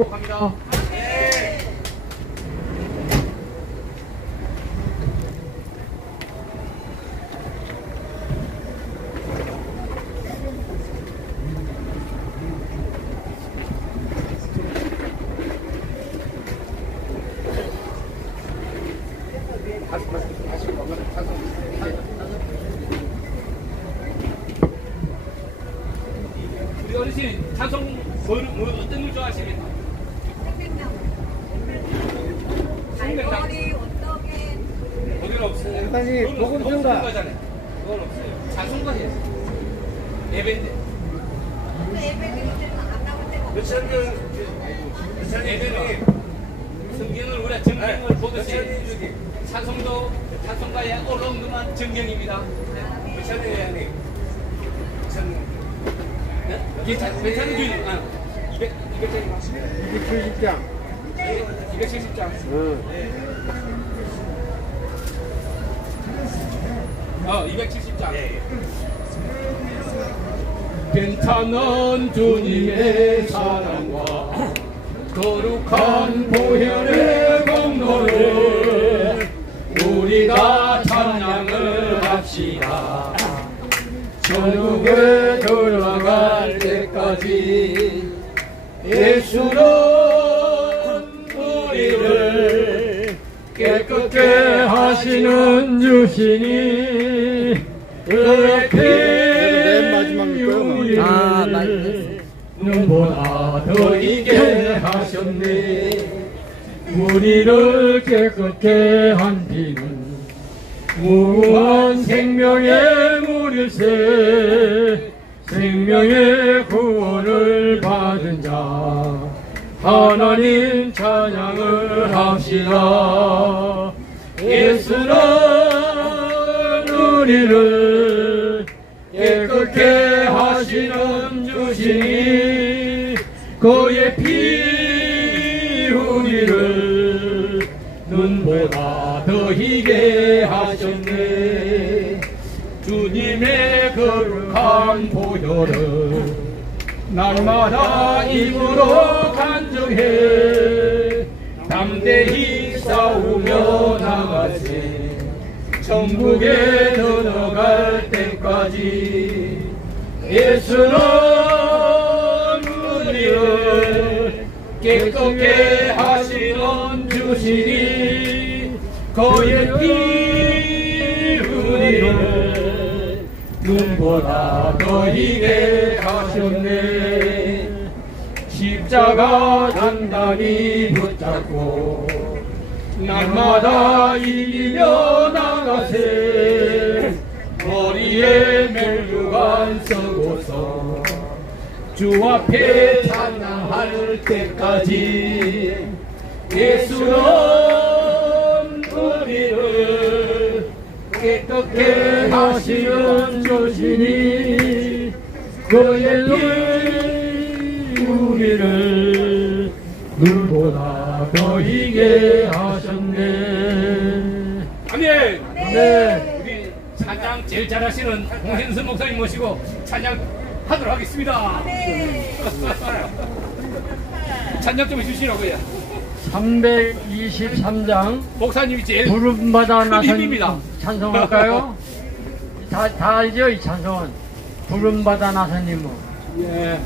축복합니다. 우리 어르신 찬송 어떤 걸 좋아하십니까? 생명나무. 어디는 없어요. 목사님, 복음 전가. 거잖아요. 그건 없어요. 찬송가 해요. 예배인데. 예배는 성경을 우리가 정경을 보듯이 찬송도 찬송가에 어려운 것만 정경입니다. 괜찮은 주인. 270장. 270장. 270장. 괜찮은 주님의 사랑과 거룩한 보혈의 공로를 우리가 찬양을 합시다. 천국에 들어갈 때까지 예수는 우리를 깨끗게 하시는 주시니 그렇게 우리를 눈보다 더 있게 하셨네. 우리를 깨끗게 한 피는 무한 생명의 물일세. 생명의 구원을 받은 자 하나님 찬양을 합시다. 예수는 우리를 깨끗게 하시는 주시니 그의 피 우리를 눈보다 더 희게 하셨네. 주님의 거룩한 보혈을 날마다 입으로 간증해 담대히 싸우며 나가세. 천국에 들어갈 때까지 예수는 우리를 깨끗게 하시는 주시니 그의 피 우리를 눈보다 더 희게 하셨네. 십자가 단단히 붙잡고 날마다 이기며 나가세. 머리에 멜류관 쓰고서 주 앞에 찬양할 때까지 예수는 우리를 깨끗게 하시는 주시니 그의 피 우리를 눈보다 더 희게 하셨네. 아멘. 네. 우리 찬양 제일 잘하시는 홍현선 목사님 모시고 찬양하도록 하겠습니다. 찬양 좀 해주시라고요. 323장. 목사님이 제일 부름받아 나선 힘입니다. 찬송할까요? 다 알죠? 이 찬송은 부름받아 나선님은. 예.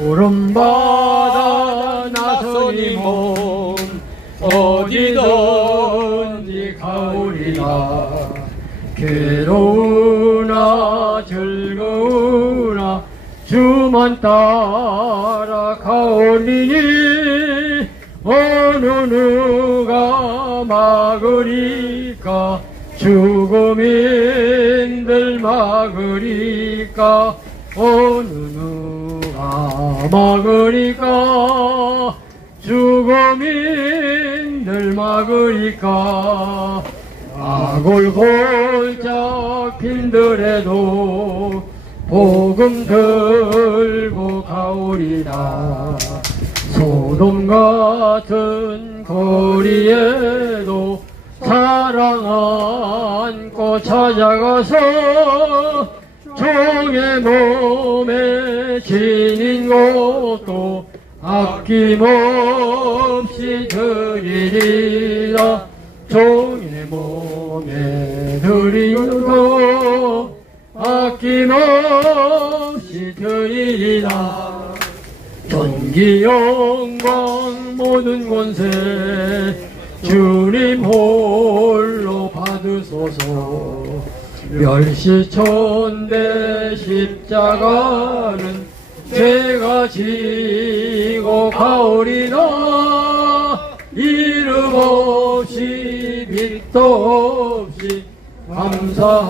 부름받아 나선님은 어디든지 가오리라. 괴로우나 즐거우나 주만 따라 가오리니 어느 누가 막으리까. 죽음인들 막으리까. 어느 누가 막으리까. 죽음인들 막으리까. 아골골짝 빈들에도 복음 들고 가오리라. 소돔 같은 거리에도 사랑 안고 찾아가서 종의 몸에 지닌 것도 아낌없이 드리리라. 종의 몸에 드리고 아낌없이 드리리라. 존귀 영광 모든 권세 주님 홀로 받으소서. 멸시천대 십자가는 제가 지고 가오리라. 이름 없이 빛도 없이 감사하며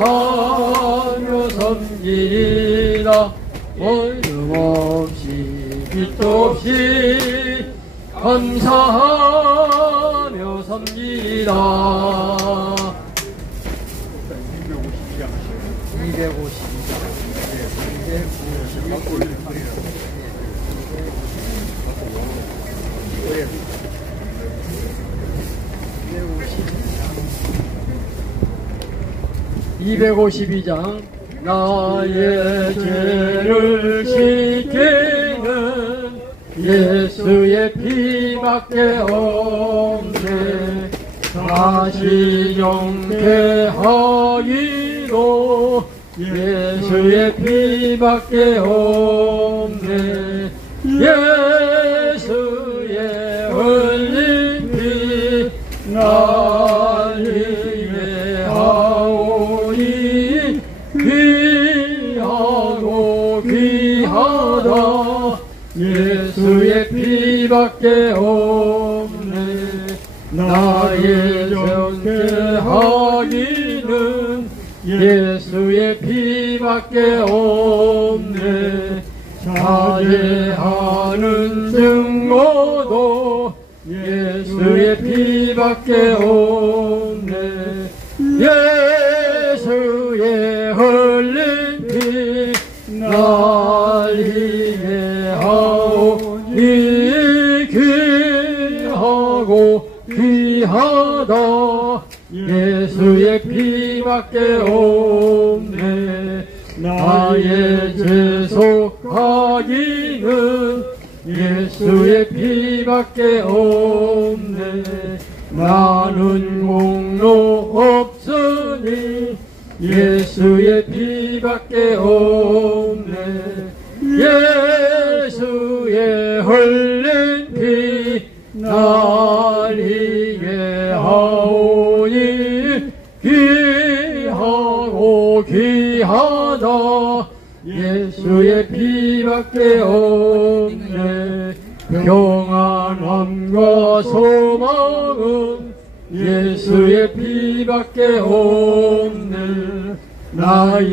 섬기리라. 이름 없이 빛도 없이 감사하며 섬기리라. 252장 나의 죄를 씻기는 예수의 피밖에 없네. 다시 영케하기도 예수의 피밖에 없네. 예수의 흘린 피 나를 하오니 귀하고 귀하다. 예수의 피밖에 없네. 나의 정죄하기는 예수의 피밖에 없네. 자제하는 증거도 예수의 피밖에 없네. 예수의 흘린 피 날 희게 하오니 귀하고 귀하다. 예수의 피밖에 없네. 나의 죄속하기는 예수의 피밖에 없네. 나는 공로 없으니 예수의 피밖에 없네. 예수의 흘린 피 날 희게 하오니 귀하고 귀하다. 예수의 피밖에 없네. 평안함과 소망은 예수의 피밖에 없네. 나의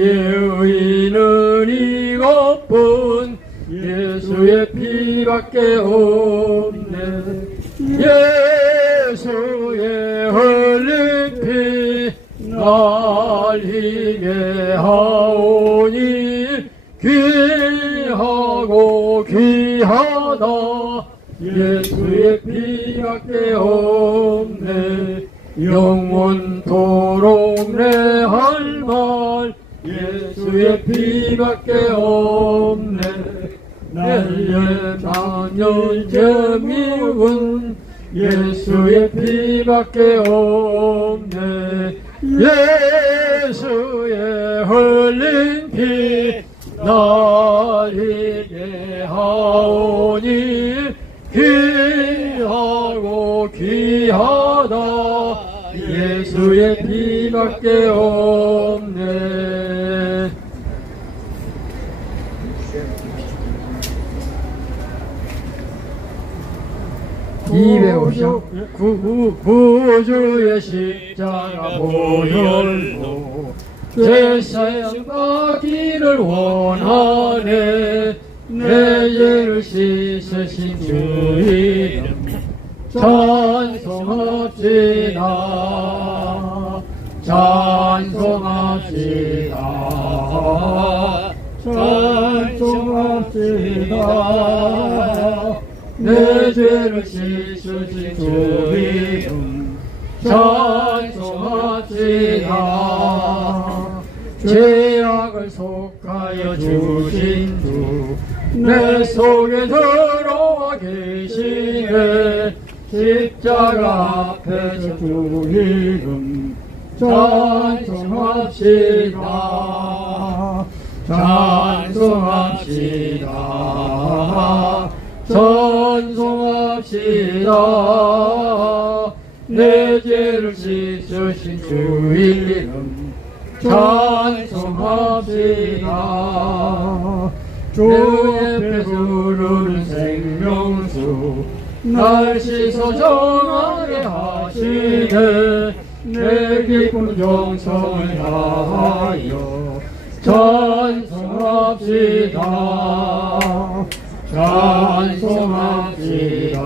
의는 이것뿐 예수의 피밖에 없네. 예수의 흘린 피 날 희게 하오니 귀하고 귀하다. 예수의 피밖에 없네. 영원토록 내 할 말 예수의 피밖에 없네. 내의 만년제 미운 예수의 피밖에 없네. 예수의 흘린 피 날 희게 하오니 귀하고 귀하다. 예수의 피밖에 없네. 구주의 십자가 보혈로 제사양 받기를 원하네. 내 죄를 씻으신 주 이름 찬송합시다. 찬송합시다. 찬송합시다. 내 죄를 씻으신 주 이름 찬송합시다. 죄악을 속하여 주신 주 내 속에 들어와 계시네. 하시네 십자가 앞에서 주 이름 찬송합시다 찬송합시다 찬송합시다 내 죄를 씻으신 주 이름 찬송합시다 주 옆에 부르는 생명수 날 씻어 정하게 하시네 내 기쁜 정성을 다하여 찬송합시다 찬송합시다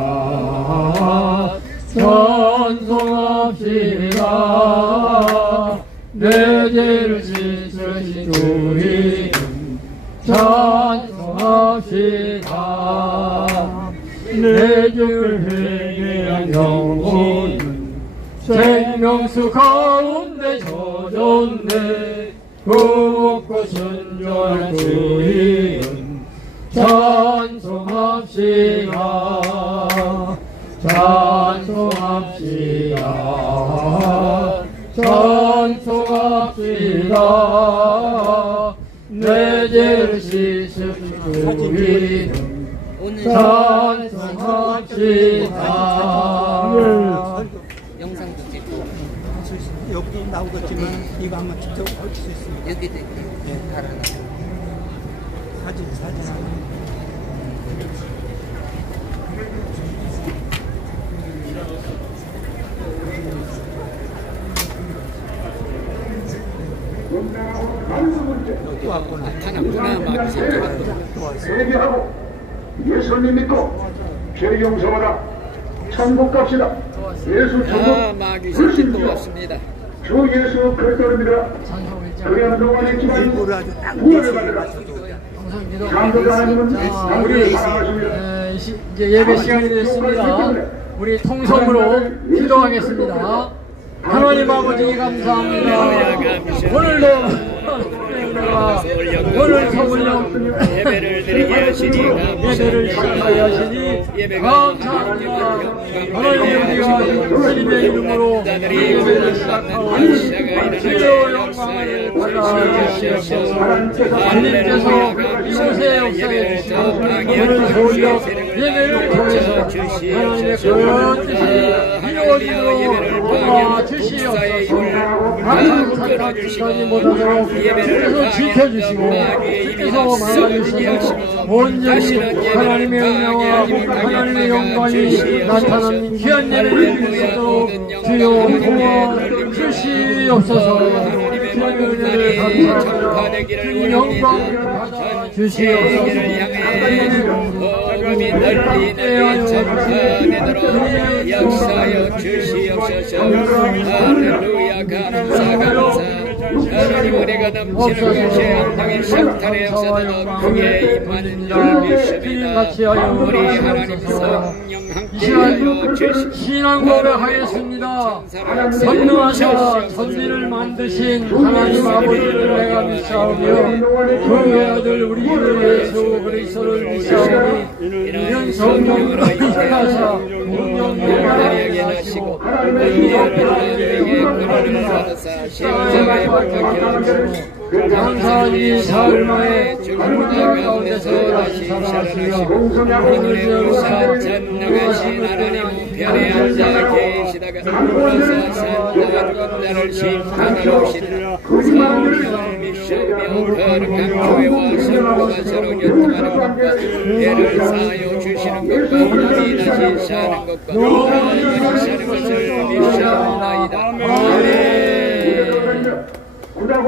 찬송합시다 내 죄를 씻으신 주 이름 찬송합시다 내 죄를 회개한 영혼은 생명수 가운데 젖었네 구먹고 순전한 주 이름 찬송합시다 찬송합시다 찬송합시다 내 죄를 씻으신 주 이름 찬송합시다 영상도 찍고 여기도 나오겠지만 이거 한번 직접 볼 수 있습니다. 여기도 달아놔. 사진 하나. 또 왔구나. 하나구나 막 회개하고 예수님 믿고 죄 용서받아 천국 갑시다. 예수 천국 불신지요 주 예수 그리스도입니다. 그리한 동안의 기만이 구원을 받으라. 창조주 하나님은 당신을 사랑하십니다. 이제 예배 시간이 됐습니다. 우리 통성으로 기도하겠습니다. 하나님 아버지 감사합니다. 오늘도 오늘 서울역 예배를 드리게 하시니 예배를 시작하게 하시니 감사합니다. 하나님 우리가 주님의 이름으로 예배를 시작하고 주여 영광을 받아주시옵소서. 하나님께서 이곳에 역사해 주시고 오늘 서울역 예배를 통해서 하나님의 그런 뜻이 이루어지도록 도와주시옵소서. 하나님 사랑하시지 못하도록 주께서 지켜주시고 주께서 막아주시고 온전히 하나님의 은혜와 하나님의 영광이 나타나는 귀한 예배를 드릴 수 있도록 주여 도와주시옵소서. 주님의 은혜를 감사합니다. 주님 영광을 받아주시옵소서. 복음이 널리 전파되도록 역사여 주시옵소서. 할렐루야 감사 하나님 은혜가 넘치는 것이 땅의 석탄의 역사도 크게 임하는 줄 믿습니다. 우리 하나님 성령 함께하여 주시옵소서. 신앙 고백하겠습니다. 전능하사 천지를 만드신 하나님 아버지를 내가 믿사오며 그의 아들 우리 주 예수 그리스도를 믿사오니 이런 성령으로 인하사 운명을 하시고 우리에게 그를 받으사 십자가에 박혀 장사하니 사흘만에 죽은 가운데서 다시 살아나시고 오늘의 우사 전능하신 하나님 편에 앉아 계시다가 불어서 산다가 죽은 자를 심판하러 오시리라. 성령 믿으며 거룩한 교회와 성도가 서로 교통하는 것과 죄를 사하여 주시는 것과 우리 다시 사는 것과 영원히 사는 것을 믿사옵나이다. 아멘. 구하고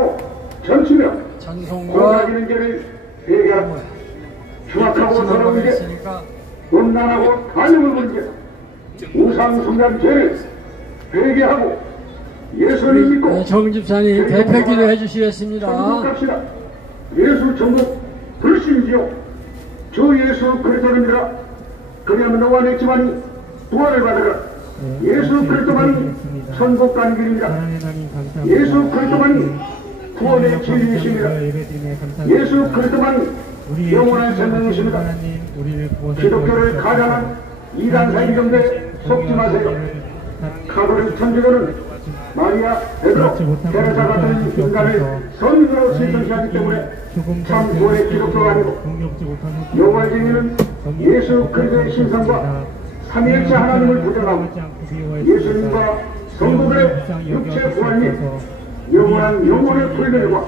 전치며 찬송과 고백하는 죄를 회개하고 추악하고 더러운 죄 음란하고 간음을 본 죄 우상 숭배한 죄를 회개하고 예수를 믿고 정 집사님 대표 기도해 주시겠습니다. 천국 갑시다. 예수 천국 불신지요 주 예수 그리스도입니다. 그리하면 너와 내 집안이 구원을 받으라. 예수 그리스도만이 천국 가는 길입니다. 예수 그리스도만이 구원의 진리이십니다. 예수 그리스도만이 영원한 생명이십니다. 기독교를 가장한 이단 사기 정도에 속지 마세요. 카톨릭 천주교는 마리아, 베드로, 테레사 같은 인간을 성인으로 신성시하기 때문에 참 고의 기독교가 아니고, 여호와의 예수 그리스도의 신성과 삼위일체 하나님을 부정하고 예수님과 성도들의 육체 부활 및 영원한 영혼의 불멸과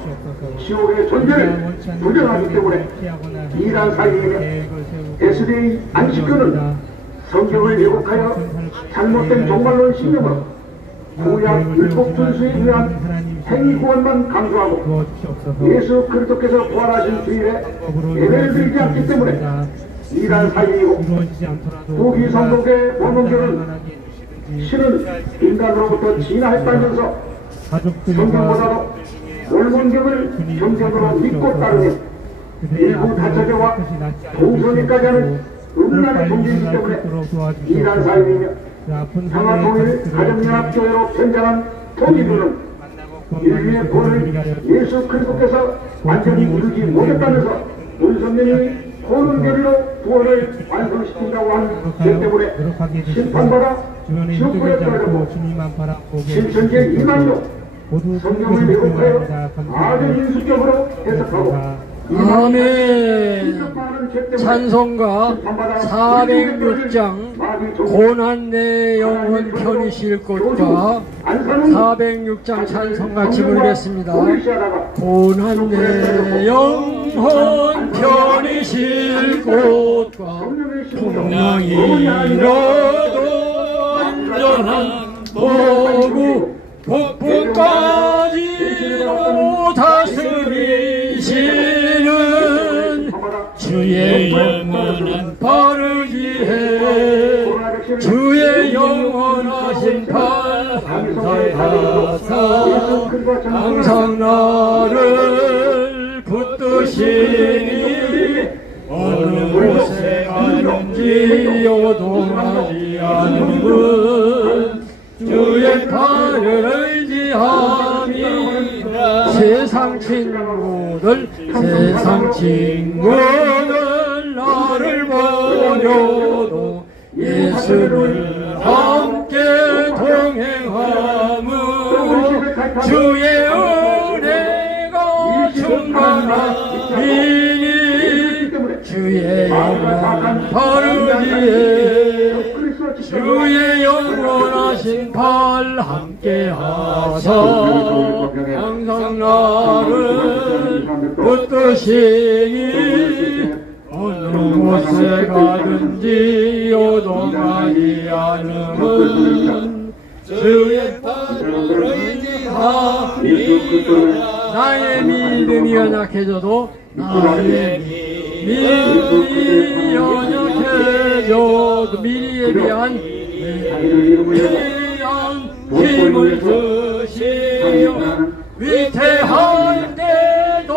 지옥의 존재를 부정하기 때문에 이단 사이에며 SDA 안식교는 성경을 왜곡하여 잘못된 종말론 신념으로 구약 율법 준수에 의한 행위 구원만 강조하고 예수 그리스도께서 부활하신 주일에 예배를 드리지 않기 때문에 이단 사이이고, 후기 성도의 모범교는 신은 인간으로부터 진화했다면서 성경보다도 몰몬경을 경쟁으로 믿고 따르며 일부 다처제와 동성애까지 하는 음란의 종교이기 때문에 이단 사이이며 평화통일 가정연합교회로 변장한 통일교는 인류의 본을 예수 그리스도께서 완전히 이루지 못했다면서 문선명이 호른교리로 구원을 완성시킨다고 한 죄 때문에 심판받아 지옥불에 떨어졌고 신천지의 이만도 성경을 왜곡하여 아주 인수적으로 해석하고 아멘. 찬송가 406장 고난 내 영혼 편이실 곳과 406장 찬송가 같이 부르겠습니다. 고난 내 영혼 편이실 곳과 풍랑이라도 안전한 보고 폭풍까지도 다스리시는 주의 영원한 바르지해 주의 영원하신 팔 항상 나를 붙드시니 어느 곳에 가는지 요동하지 않음은 주의 팔을 의지함이 세상 친구들 나를 버려도 예수를 함께 동행함으로 주의 은혜가 충만하니 주의 영원 바르지에 주의 영원하신 팔 함께하사 항상 나를 붙드시니 어느 곳에 가든지 요동하지 않음은 주의 팔을 의지하니 나의 믿음이 연약해져도 나의 믿음이 연약해져도 미리에 대한 힘을 주시며 위태할 때도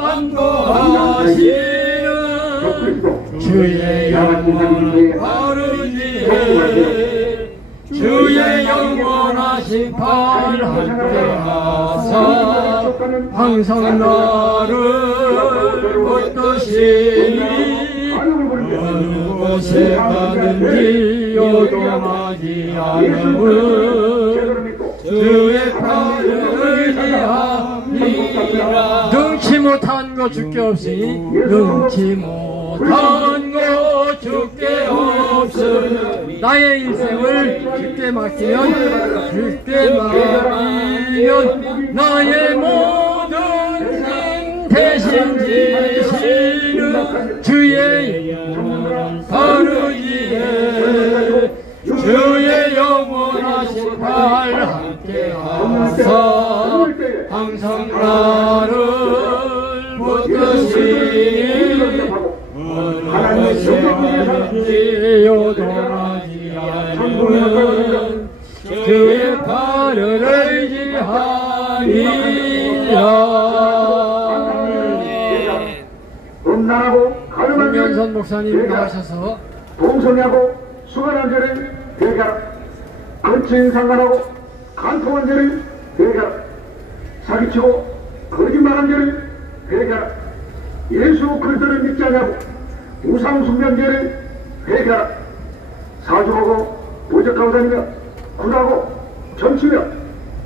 안도하시는 주의 영원한 바르지에 주의 영원하신 팔 함께하사 항상 나를 붙드시니 어느 곳에 가든지 요동하지 않음은 주의 팔을 의지함이라 능치 못한 것 주께 없으니 능치 못한 것 주께 없으니 나의 인생을 주께 맡기면 나의 모든 생 대신 지시는 주의 영원한 바르지에 주의 영원하신 팔 함께하사 항상 나를 붙드시니 어느 곳에 가든지 요동하지 않으면 주의 팔을 의지하리라. 음란하고 가늠한 김현선 목사님 나오셔서 동성애하고 수간한 죄를 해결하라. 거친 상관하고 간통한 죄를 해결하라. 사기치고 거짓말한 죄를 해결하라. 예수 그리스도를 믿지 않냐고 우상 숭배한 죄를 해결하라. 사주하고 도적하고 다니며 굴하고 점치며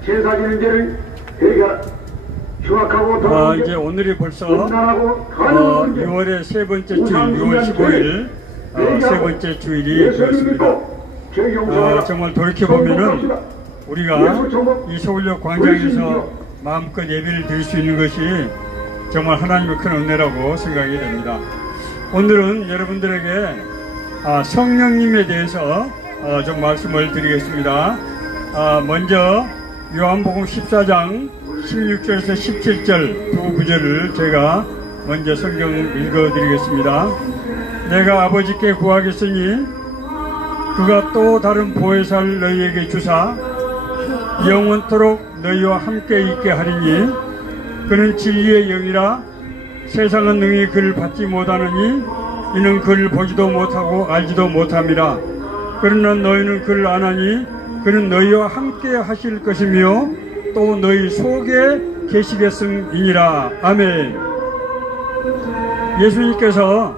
제사 지는 죄를 회개하라. 흉악하고 이제 오늘이 벌써 음란하고 가증한 죄 6월의 세 번째 주일, 6월 15일 세 번째 주일이 되었습니다. 정말 돌이켜보면은 우리가 이 서울역 광장에서 마음껏 예배를 드릴 수 있는 것이 정말 하나님의 큰 은혜라고 생각이 됩니다. 오늘은 여러분들에게 성령님에 대해서 좀 말씀을 드리겠습니다. 먼저 요한복음 14장 16절에서 17절 두 구절을 제가 먼저 성경을 읽어드리겠습니다. 내가 아버지께 구하겠으니 그가 또 다른 보혜사를 너희에게 주사 영원토록 너희와 함께 있게 하리니 그는 진리의 영이라 세상은 능히 그를 받지 못하느니 이는 그를 보지도 못하고 알지도 못함이라. 그러나 너희는 그를 아나니 그는 너희와 함께 하실 것이며 또 너희 속에 계시겠음이니라. 아멘. 예수님께서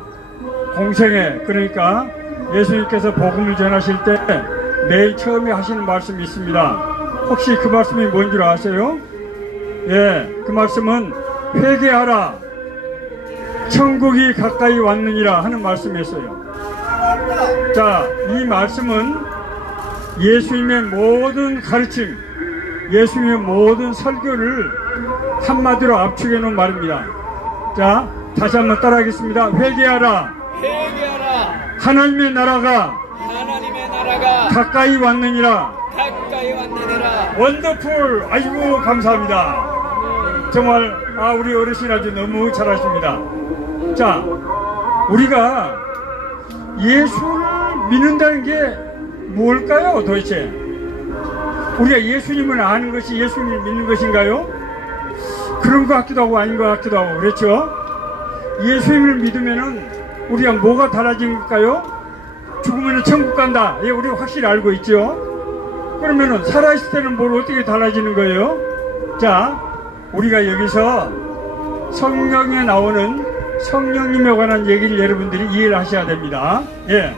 공생애, 그러니까 예수님께서 복음을 전하실 때 매일 처음에 하시는 말씀이 있습니다. 혹시 그 말씀이 뭔 줄 아세요? 예, 그 말씀은 회개하라 천국이 가까이 왔느니라 하는 말씀이었어요. 자, 이 말씀은 예수님의 모든 가르침, 예수님의 모든 설교를 한마디로 압축해 놓은 말입니다. 자, 다시 한번 따라하겠습니다. 회개하라. 회개하라. 하나님의 나라가 가까이 왔느니라. 가까이 왔느니라. 원더풀. 아이고 감사합니다. 정말 우리 어르신 아주 너무 잘하십니다. 자, 우리가 예수를 믿는다는 게 뭘까요 도대체? 우리가 예수님을 아는 것이 예수님을 믿는 것인가요? 그런 것 같기도 하고 아닌 것 같기도 하고 그렇죠? 예수님을 믿으면은 우리가 뭐가 달라질까요? 죽으면 천국 간다. 예, 우리가 확실히 알고 있죠? 그러면은 살아있을 때는 뭘 어떻게 달라지는 거예요? 자, 우리가 여기서 성경에 나오는 성령님에 관한 얘기를 여러분들이 이해를 하셔야 됩니다. 예,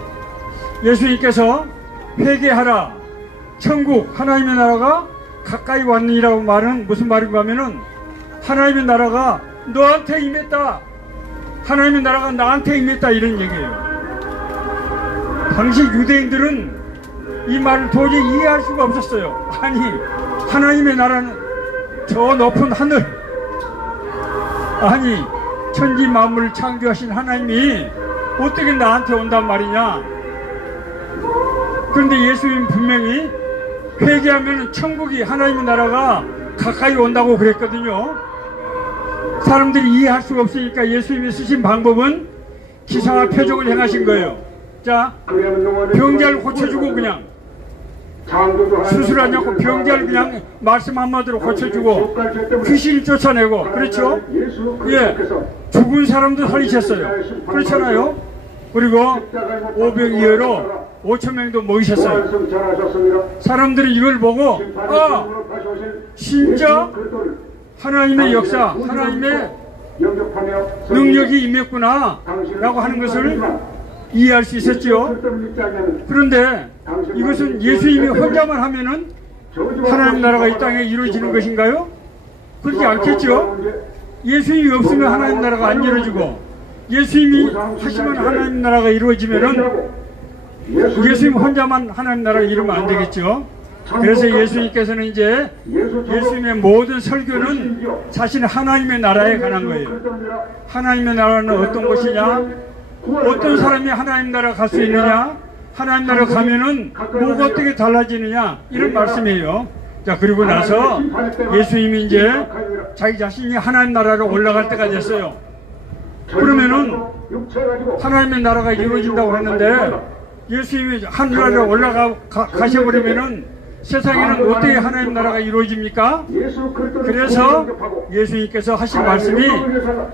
예수님께서 회개하라. 천국, 하나님의 나라가 가까이 왔느니라고 말은 무슨 말인가 하면은 하나님의 나라가 너한테 임했다. 하나님의 나라가 나한테 임했다. 이런 얘기예요. 당시 유대인들은 이 말을 도저히 이해할 수가 없었어요. 아니, 하나님의 나라는 저 높은 하늘, 아니 천지 만물을 창조하신 하나님이 어떻게 나한테 온단 말이냐. 그런데 예수님 분명히 회개하면 천국이, 하나님의 나라가 가까이 온다고 그랬거든요. 사람들이 이해할 수가 없으니까 예수님이 쓰신 방법은 기사와 표적을 행하신 거예요. 자, 병자를 고쳐주고 그냥 수술하냐고 병자를 그냥 말씀 한마디로 고쳐주고 귀신을 쫓아내고, 그렇죠? 예, 죽은 사람도 살리셨어요. 그렇잖아요? 그리고 오병이어로 5,000명도 먹이셨어요. 사람들이 이걸 보고 진짜 하나님의 역사, 하나님의 능력이 임했구나 라고 하는 것을 이해할 수 있었죠. 그런데 이것은 예수님이 혼자만 하면은 하나님 나라가 이 땅에 이루어지는 것인가요? 그렇지 않겠죠. 예수님이 없으면 하나님 나라가 안 이루어지고, 예수님이 하시면 하나님 나라가 이루어지면은 예수님 혼자만 하나님 나라가 이루면 안 되겠죠. 그래서 예수님께서는 이제 예수님의 모든 설교는 자신 하나님의 나라에 관한 거예요. 하나님의 나라는 어떤 것이냐, 어떤 사람이 하나님 나라 갈 수 있느냐, 하나님 나라 가면은 뭐가 어떻게 달라지느냐, 이런 말씀이에요. 자, 그리고 나서 예수님이 이제 자기 자신이 하나님 나라로 올라갈 때가 됐어요. 그러면은 하나님의 나라가 이루어진다고 했는데 예수님이 하늘나라로 올라가셔버리면은 세상에는 어떻게 하나님 나라가 이루어집니까? 그래서 예수님께서 하신 말씀이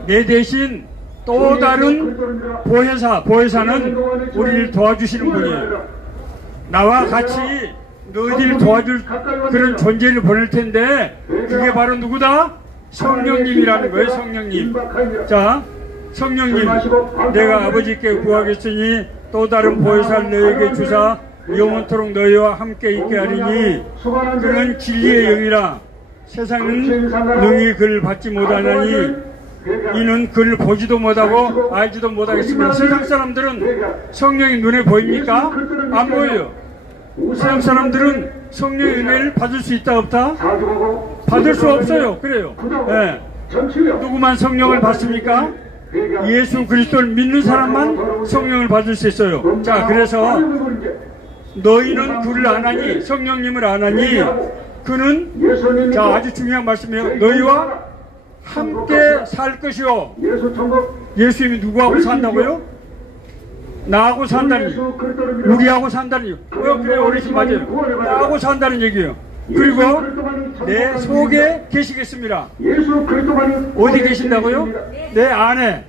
내 대신 또 다른 보혜사는 우리를 도와주시는 분이에요. 나와 같이 너희들을 도와줄 그런 존재를 보낼 텐데 그게 바로 누구다? 성령님이라는 거예요. 성령님. 자, 성령님, 내가 아버지께 구하겠으니 또 다른 보혜사를 너희에게 주사 영원토록 너희와 함께 있게 하리니 그는 진리의 영이라 세상은 능히 그를 받지 못하나니 이는 그를 보지도 못하고 알지도 못하겠습니다. 세상 사람들은 성령이 눈에 보입니까? 안 보여요. 세상 사람들은 성령의 은혜를 받을 수 있다 없다? 받을 수 없어요. 그래요. 네. 누구만 성령을 받습니까? 예수 그리스도를 믿는 사람만 성령을 받을 수 있어요. 자, 그래서 너희는 그를 아나니, 성령님을 아나니 그는, 자, 아주 중요한 말씀이에요. 너희와 함께 살 것이요. 예수님이 누구하고 산다고요? 나하고 산다니, 우리하고 산다니. 그래, 어르신 맞아요. 나하고 산다는 얘기예요. 그리고 내 속에 계시겠습니다. 어디 계신다고요? 내 안에.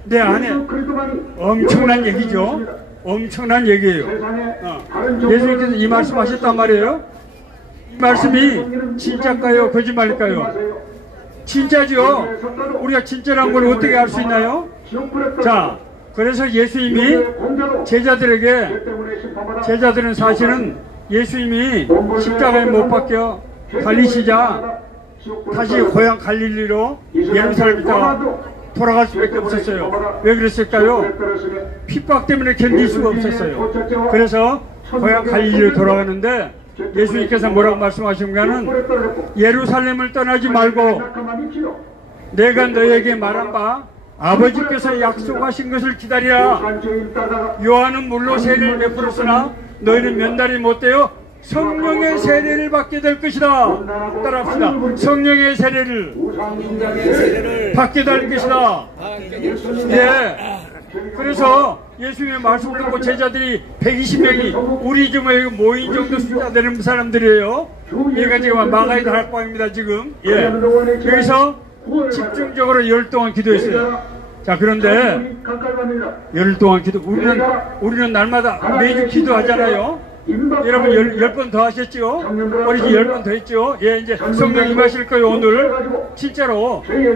엄청난 얘기죠. 엄청난 얘기예요. 예수님께서 이 말씀 하셨단 말이에요. 이 말씀이 진짜일까요? 거짓말일까요? 진짜죠. 우리가 진짜란 걸 어떻게 알 수 있나요? 자, 그래서 예수님이 제자들은 사실은 예수님이 십자가에 못 박혀 달리시자 다시 고향 갈릴리로 예루살렘 있다가 돌아갈 수밖에 없었어요. 왜 그랬을까요? 핍박 때문에 견딜 수가 없었어요. 그래서 고향 갈릴리로 돌아가는데 예수님께서 뭐라고 말씀하신가는 예루살렘을 떠나지 말고 내가 너에게 말한 바 아버지께서 약속하신 것을 기다리라. 요한은 물로 세례를 베풀었으나 너희는 몇 날이 못되어 성령의 세례를 받게 될 것이다. 따라합시다. 성령의 세례를 받게 될 것이다. 예. 그래서 예수님의 말씀을 듣고 제자들이 120명이 우리 중에 모인 정도 숫자 되는 사람들이에요. 얘가 지금 마가이도 할 바입니다. 지금. 예. 여기서 집중적으로 열 동안 기도했어요. 자, 그런데 열 동안 기도, 우리는 날마다 매주 기도하잖아요. 여러분 10번 더 하셨죠? 어리지 10번 더 했죠? 예, 이제 성령 임하실 거예요, 오늘. 진짜로. 예,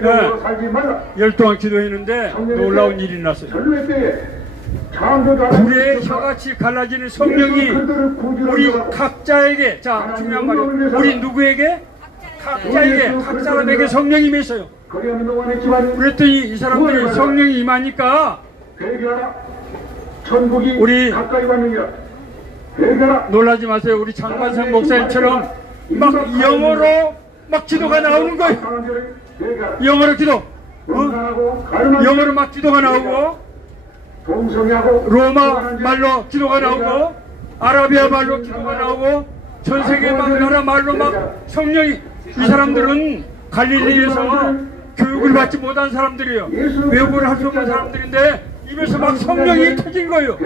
10 동안 기도했는데 놀라운 일이 났어요. 불의 혀같이 갈라지는 성령이 우리 각자에게, 자, 중요한 말이에요. 우리 누구에게? 각자에게, 각 사람에게 성령이 임했어요. 그랬더니 이 사람들이 성령이 임하니까 우리 놀라지 마세요. 우리 장관성 목사님처럼 막 영어로 막 기도가 나오는 거예요. 영어로 기도. 영어로 막 기도가 나오고 로마 말로 기도가 나오고 아라비아 말로 기도가 나오고 전 세계 막 나라 말로 막 성령이. 이 사람들은 갈릴리에서 교육을 받지 못한 사람들이에요. 외국어를 할 수 없는 사람들인데 입에서 막 성령이 터진 거예요.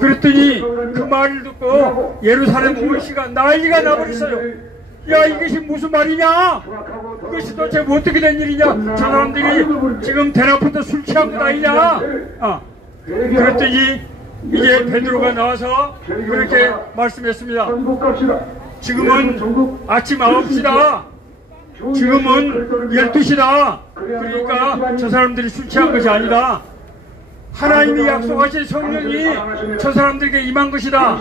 그랬더니 그 말을 듣고 예루살렘 오시가 난리가 나버렸어요. 야, 이것이 무슨 말이냐? 이것이 도대체 어떻게 된 일이냐? 저 사람들이 지금 대낮부터 술 취하고 다니냐? 그랬더니 이제 베드로가 나와서 그렇게 말씀했습니다. 지금은 아침 9시다. 지금은 12시다. 그러니까 저 사람들이 술 취한 것이 아니다. 하나님이 약속하신 성령이 저 사람들에게 임한 것이다.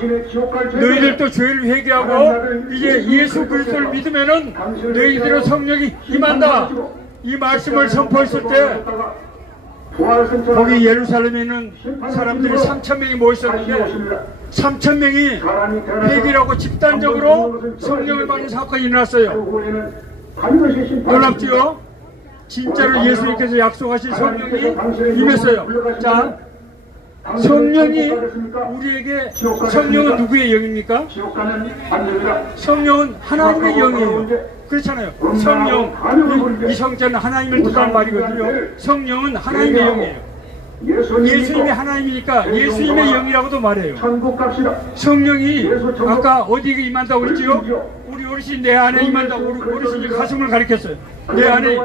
너희들도 죄를 회개하고 이제 예수 그리스도를 믿으면은 너희들의 성령이 임한다. 이 말씀을 선포했을 때 거기 예루살렘에 있는 사람들이 3,000명이 모였었는데 3,000명이 회개하고 집단적으로 성령을 받는 사건이 일어났어요. 놀랍지요? 진짜로 예수님께서 약속하신 성령이 임했어요. 자, 성령이 우리에게, 성령은 누구의 영입니까? 성령은 하나님의 영이에요. 그렇잖아요. 성령, 이 성자는 하나님을 뜻하는 말이거든요. 성령은 하나님의 영이에요. 예수님이 하나님이니까 예수님의 영이라고도 말해요. 성령이 아까 어디 임한다고 그랬지요? 우리 어르신 내 안에 임한다고. 우리 어르신이 가슴을 가리켰어요. 내 안에.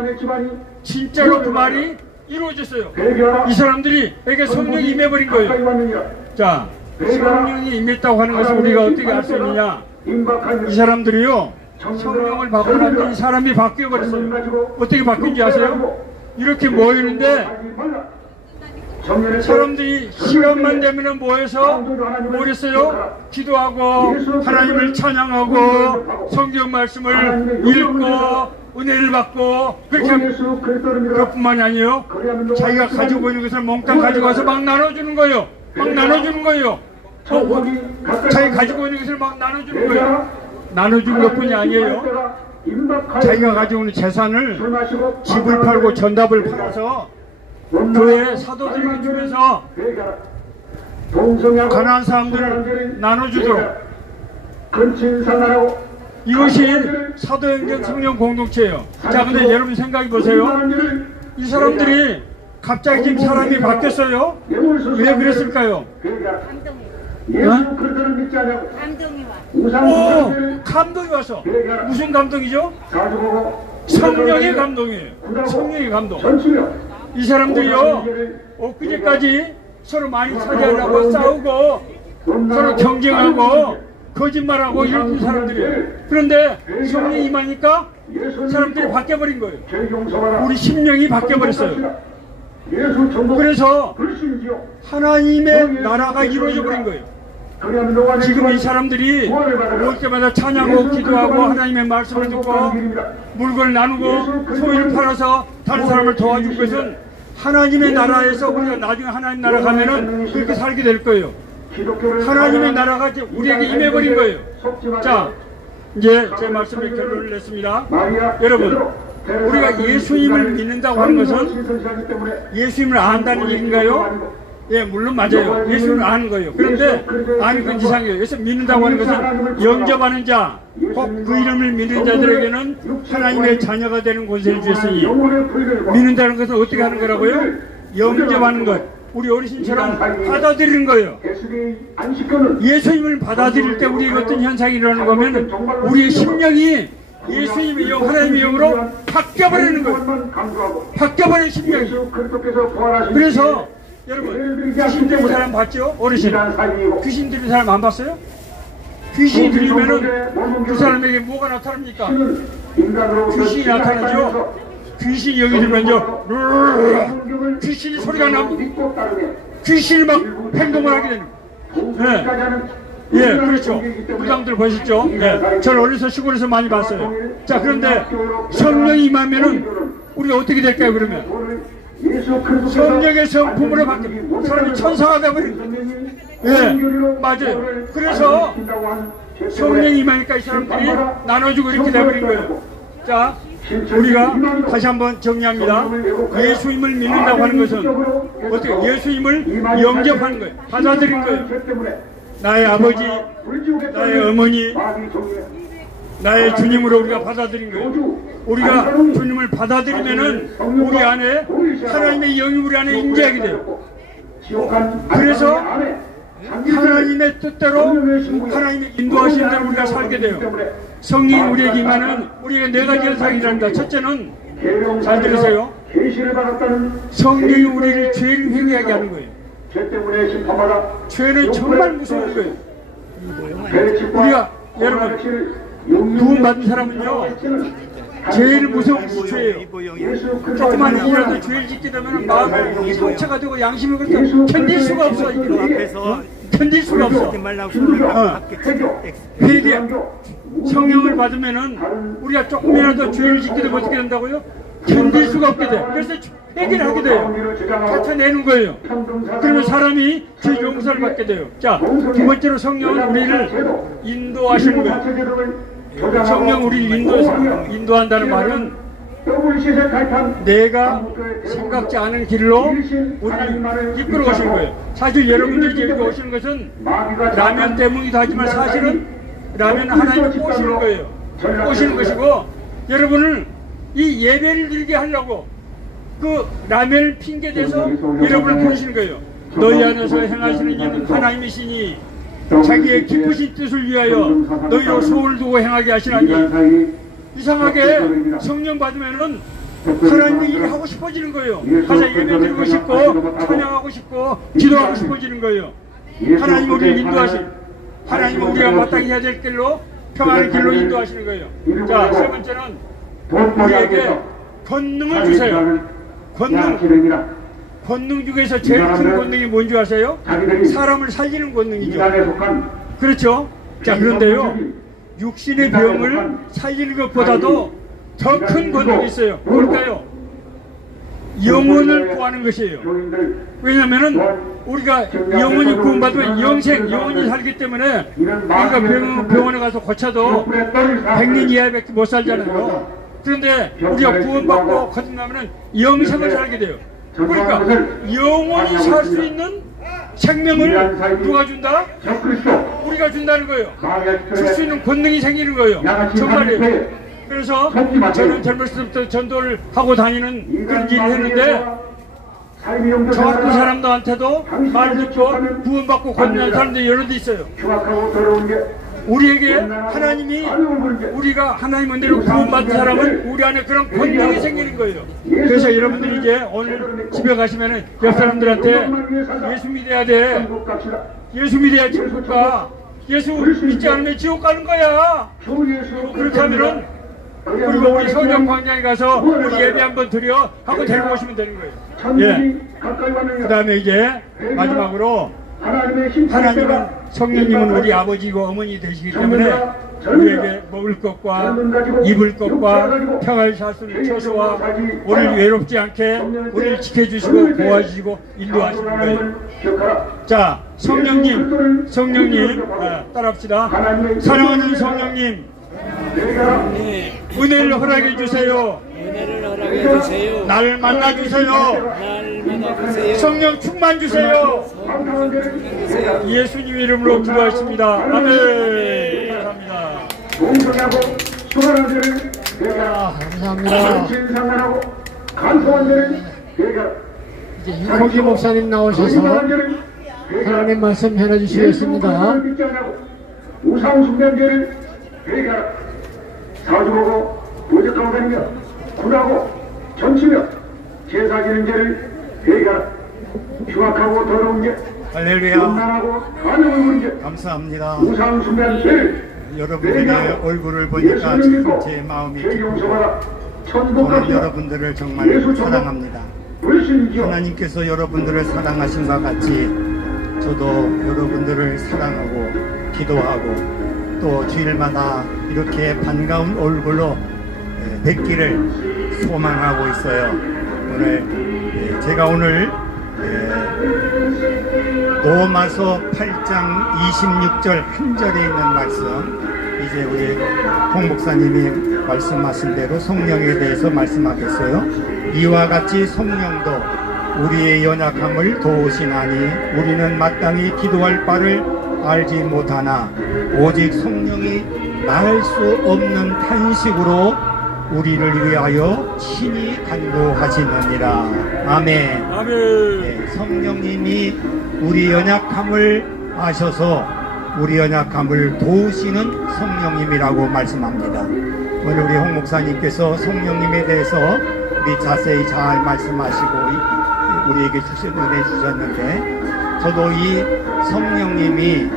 진짜로 그 말이 이루어졌어요. 이 사람들이 에게 성령이 임해버린 거예요. 자, 성령이 임했다고 하는 것을 우리가 어떻게 알 수 있느냐? 이 사람들이요, 성령을 받고 나니 이 사람이 바뀌어버렸어요. 어떻게 바뀐지 아세요? 이렇게 모이는데 사람들이 시간만 되면 모여서 모였어요. 기도하고 하나님을 찬양하고 성경 말씀을 읽고 은혜를 받고 그렇게 그것뿐만이 아니에요. 자기가 가지고 있는 것을 몽땅 가지고 와서 막 나눠주는 거예요. 막 나눠주는 거예요. 자기 가지고 있는 것을 막 나눠주는 거예요. 나눠주는 것뿐이 아니에요. 자기가 가지고 있는 재산을 집을 팔고 전답을 팔아서 교회 사도들을 주면서 가난한 사람들을 나눠주도록, 이것이 사도행전 성령 공동체예요. 자, 근데 여러분 생각해 보세요. 이 사람들이 갑자기 지금 사람이 바뀌었어요. 왜 그랬을까요? 감동이 와서. 무슨 감동이죠? 성령의 감동이에요. 성령의 감동. 이 사람들이요, 엊그제까지 서로 많이 차지하려고 싸우고 서로 경쟁하고 거짓말하고 이런 사람들이에요. 그런데 성령이 임하니까 사람들이 바뀌어버린 거예요. 우리 심령이 바뀌어버렸어요. 그래서 하나님의 나라가 이루어져 버린 거예요. 지금 이 사람들이 올 때마다 찬양하고 기도하고 하나님의 말씀을 듣고 물건을 나누고 소유를 팔아서 다른 사람을 도와줄 것은 하나님의 나라에서 우리가 나중에 하나님 나라 가면은 그렇게 살게 될 거예요. 하나님의 나라가 우리에게 임해버린 거예요. 자, 이제 제 말씀에 결론을 냈습니다. 여러분, 우리가 예수님을 믿는다고 하는 것은 예수님을 안다는 얘기인가요? 예, 물론 맞아요. 예수님을 아는 거예요. 그런데 아는 건 이상해요. 그래서 믿는다고 하는 것은 영접하는 자, 혹 그 이름을 믿는 자들에게는 하나님의 자녀가 되는 권세를 주셨으니, 믿는다는 것은 어떻게 하는 거라고요? 영접하는 것. 우리 어르신처럼 받아들이는 거예요. 예수님을 받아들일 때 우리에게 어떤 현상이 일어나는 거면 우리의 심령이 예수님의 영, 하나님의 영으로 바뀌어버리는 거예요. 바뀌어버리는 심령이. 그래서 여러분, 귀신 들린 사람 봤죠? 어르신. 귀신 들린 사람 안 봤어요? 귀신이 들리면은 그 사람에게 뭐가 나타납니까? 귀신이 나타나죠? 귀신이 여기 들면요, 귀신이 소리가 납니다. 귀신이 막 행동을 하게 되는 거예요. 예, 그렇죠. 무당들 보셨죠? 예, 저는 어려서 시골에서 많이 봤어요. 자, 그런데 성령이 임하면은 우리가 어떻게 될까요, 그러면? 성령의 성품으로 바뀌는 사람이 천사가 되어버린. 예, 맞아요. 그래서 성령이 임하니까 이 사람들이 나눠주고 이렇게 되어버린 거예요. 자, 우리가 다시 한번 정리합니다. 예수님을 믿는다고 하는 것은 어떻게? 예수님을 영접하는 거예요. 받아들인 거예요. 나의 아버지, 나의 어머니, 나의 주님으로 우리가 받아들인 거예요. 우리가 주님을 받아들이면은 우리 안에 하나님의 영이 우리 안에 임재하게 돼요. 그래서 하나님의 뜻대로 하나님의 인도하신 대로 우리가 살게 돼요. 성령이 우리에게 임하는 우리에게 네 가지 현상이 일어납니다. 첫째는, 잘 들으세요. 성령이 우리를 죄를 회개하게 하는 거예요. 죄는 정말 무서운 거예요. 우리가, 여러분, 구원받은 사람은요, 제일 무서운 것이 죄예요. 조그만 일이라도 죄를 짓게 되면 마음에 상처가 되고 양심을 그렇게 견딜 수가 없어. 견딜 수가 없어. 회개, 성령을 받으면은 우리가 조금이라도 죄를 짓게 되면 어떻게 된다고요? 견딜 수가 없게 돼. 그래서 회개를 하게 돼요. 쫓아내는 거예요. 그러면 사람이 죄 용서를 받게 돼요. 자, 두 번째로 성령은 우리를 인도하시는 거예요. 성령 우리를 인도한다는 말은 내가 생각지 않은 길로 우리를 이끌어 오시는 거예요. 사실 여러분들이 여기 오시는 것은 라면 때문이기도 하지만 사실은 라면은 하나님이 꼬시는 거예요. 꼬시는 것이고, 여러분을 이 예배를 드리게 하려고 그 라면을 핑계대서 여러분을 부르시는 거예요. 너희 안에서 행하시는 일은 하나님이시니 자기의 기쁘신 뜻을 위하여 너희로 소원을 두고 행하게 하시나니. 이상하게 성령 받으면은 하나님의 일을 하고 싶어지는 거예요. 가서 예배 드리고 싶고 찬양하고 싶고 기도하고 싶어지는 거예요. 하나님 우리를 인도하신, 하나님 우리가 마땅히 해야 될 길로, 평안의 길로 인도하시는 거예요. 자, 세 번째는 우리에게 권능을 주세요. 권능. 권능 중에서 제일 큰 권능이 뭔지 아세요? 사람을 살리는 권능이죠. 그렇죠? 자, 그런데요, 육신의 병을 살리는 것보다도 더 큰 권능이 있어요. 뭘까요? 영혼을 구하는 것이에요. 왜냐면은 우리가 영혼이 구원받으면 영혼이 살기 때문에 우리가 병원에 가서 고쳐도 100년 이하밖에 못 살잖아요. 그런데 우리가 구원받고 거듭나면은 영생을 살게 돼요. 그러니까 영원히 살 수 있는 생명을 누가 준다? 우리가 준다는 거예요. 줄 수 있는 권능이 생기는 거예요. 정말이에요. 그래서 저는 젊었을 때부터 전도를 하고 다니는 그런 일을 했는데 저 같은 사람들한테도 말 듣고 구원받고 건너는 사람들이 여러 대 있어요. 우리에게 하나님이 우리가 하나님 은혜로 구원받은 사람은 우리 안에 그런 권능이 생기는 거예요. 그래서 여러분들이 이제 오늘 집에 가시면은 옆 사람들한테 예수 믿어야 돼. 예수 믿어야 지옥 가. 예수 믿지 않으면 지옥 가는 거야. 그렇게 하면은 그리고 우리 성령 광장에 가서 우리 예배 한번 드려 하고 데리고 오시면 되는 거예요. 예. 그 다음에 이제 마지막으로 하나님은 성령님은 우리 아버지고 어머니 되시기 때문에 우리에게 먹을 것과 입을 것과 평화를 살 수 있는 처소와 우리를 외롭지 않게 우리를 지켜주시고 도와주시고 인도하시는 거예요. 자, 성령님 따라합시다. 사랑하는 성령님, 은혜를 허락해 주세요. 나를 만나 주세요. 성령 충만 주세요. 예수님 이름으로 기도하십니다. 아멘. 감사합니다. 이제 윤호기 목사님 나오셔서 하나님 말씀 전해주시겠습니다. 우상숭배죄를 회개하라. 사주보고 무적하고 다니며 굴하고 점치며 제사 지는 죄를 회개하라. 흉악하고 더러운 죄, 음란하고 간음을 부른 죄, 감사합니다. 우상숭배한 죄를 여러분들의 얼굴을 보니까 참 제 마음이 기쁘고 저는 여러분들을 정말 사랑합니다. 하나님께서 여러분들을 사랑하신 것 같이 저도 여러분들을 사랑하고 기도하고 또 주일마다 이렇게 반가운 얼굴로 뵙기를 소망하고 있어요. 제가 오늘 로마서 8장 26절 한 절에 있는 말씀, 이제 우리 홍 목사님이 말씀하신 대로 성령에 대해서 말씀하겠어요. 이와 같이 성령도 우리의 연약함을 도우시나니 우리는 마땅히 기도할 바를 알지 못하나 오직 성령이 말할 수 없는 탄식으로 우리를 위하여 친히 간구하시느니라. 아멘. 아멘. 성령님이 우리 연약함을 아셔서 우리 연약함을 도우시는 성령님이라고 말씀합니다. 오늘 우리 홍 목사님께서 성령님에 대해서 우리 자세히 잘 말씀하시고 우리에게 은혜 주셨는데, 저도 이 성령님이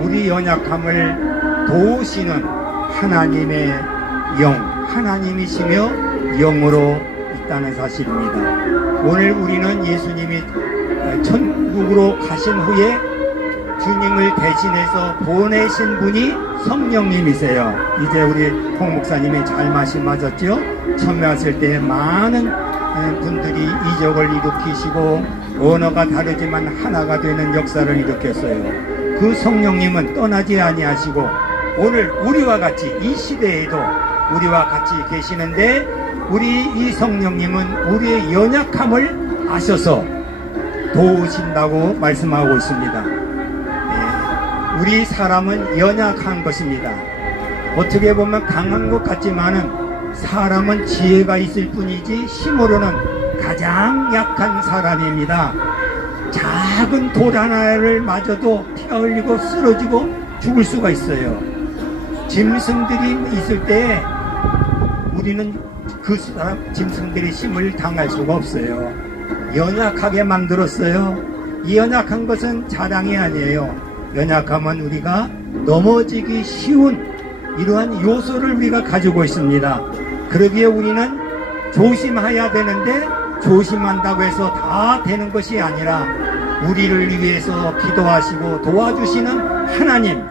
우리 연약함을 도우시는 하나님의 영, 하나님이시며 영으로 있다는 사실입니다. 오늘 우리는 예수님이 천국으로 가신 후에 주님을 대신해서 보내신 분이 성령님이세요. 이제 우리 홍 목사님이 잘 말씀하셨죠? 참여하실 때 많은 분들이 이적을 일으키시고 언어가 다르지만 하나가 되는 역사를 일으켰어요. 그 성령님은 떠나지 아니하시고 오늘 우리와 같이 이 시대에도 우리와 같이 계시는데, 우리 이 성령님은 우리의 연약함을 아셔서 도우신다고 말씀하고 있습니다. 우리 사람은 연약한 것입니다. 어떻게 보면 강한 것 같지만은 사람은 지혜가 있을 뿐이지 힘으로는 가장 약한 사람입니다. 작은 돌 하나를 맞아도 피가 흘리고 쓰러지고 죽을 수가 있어요. 짐승들이 있을 때 우리는 그 사람 짐승들의 힘을 당할 수가 없어요. 연약하게 만들었어요. 이 연약한 것은 자랑이 아니에요. 연약함은 우리가 넘어지기 쉬운 이러한 요소를 우리가 가지고 있습니다. 그러기에 우리는 조심해야 되는데 조심한다고 해서 다 되는 것이 아니라 우리를 위해서 기도하시고 도와주시는 하나님,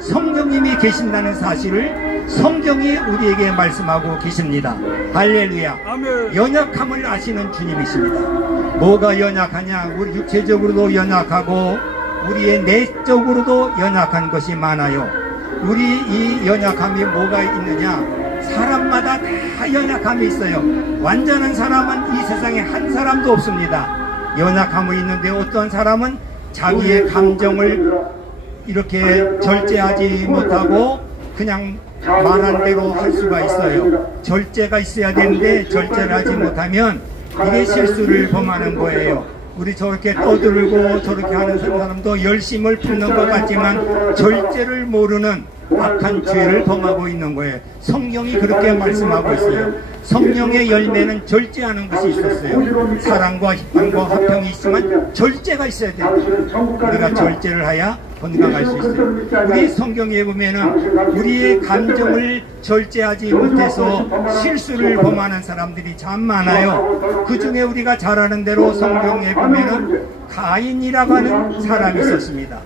성령님이 계신다는 사실을 성경이 우리에게 말씀하고 계십니다. 할렐루야. 아멘. 연약함을 아시는 주님이십니다. 뭐가 연약하냐? 우리 육체적으로도 연약하고 우리의 내적으로도 연약한 것이 많아요. 우리 이 연약함이 뭐가 있느냐? 사람마다 다 연약함이 있어요. 완전한 사람은 이 세상에 한 사람도 없습니다. 연약함이 있는데 어떤 사람은 자기의 감정을 이렇게 절제하지 못하고 그냥 말한 대로 할 수가 있어요. 절제가 있어야 되는데 절제를 하지 못하면 이게 실수를 범하는 거예요. 우리 저렇게 떠들고 저렇게 하는 사람도 열심을 품는 것 같지만 절제를 모르는 악한 죄를 범하고 있는 거예요. 성경이 그렇게 말씀하고 있어요. 성령의 열매는 절제하는 것이 있었어요. 사랑과 희망과 화평이 있지만 절제가 있어야 돼요. 우리가 절제를 해야 건강할 수 있어요. 우리 성경에 보면은 우리의 감정을 절제하지 못해서 실수를 범하는 사람들이 참 많아요. 그 중에 우리가 잘 아는 대로 성경에 보면은 가인이라고 하는 사람이 있었습니다.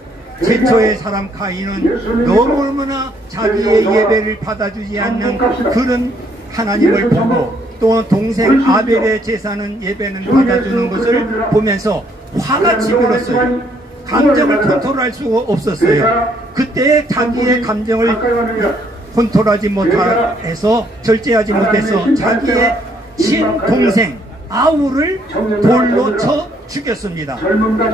최초의 사람 가인은 너무너무나 자기의 예배를 받아주지 않는 그런 하나님을 보고 또 동생 아벨의 제사는 예배는 받아주는 것을 보면서 화가 치밀었어요. 감정을 컨트롤할 수가 없었어요. 그때 자기의 감정을 컨트롤하지 못해서 절제하지 못해서 자기의 친동생 아우를 돌로 쳐 죽였습니다.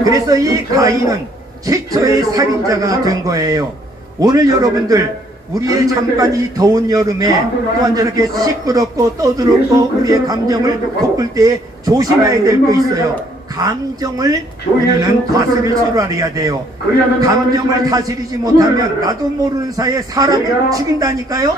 그래서 이 가인은 최초의 살인자가 된 거예요. 오늘 여러분들 우리의 잠깐 이 더운 여름에 또한 저렇게 시끄럽고 떠들었고 우리의 감정을 돋굴 때에 조심해야 될 거 있어요. 감정을 우리는 다스릴 줄 알아야 돼요. 감정을 다스리지 못하면 나도 모르는 사이에 사람을 죽인다니까요.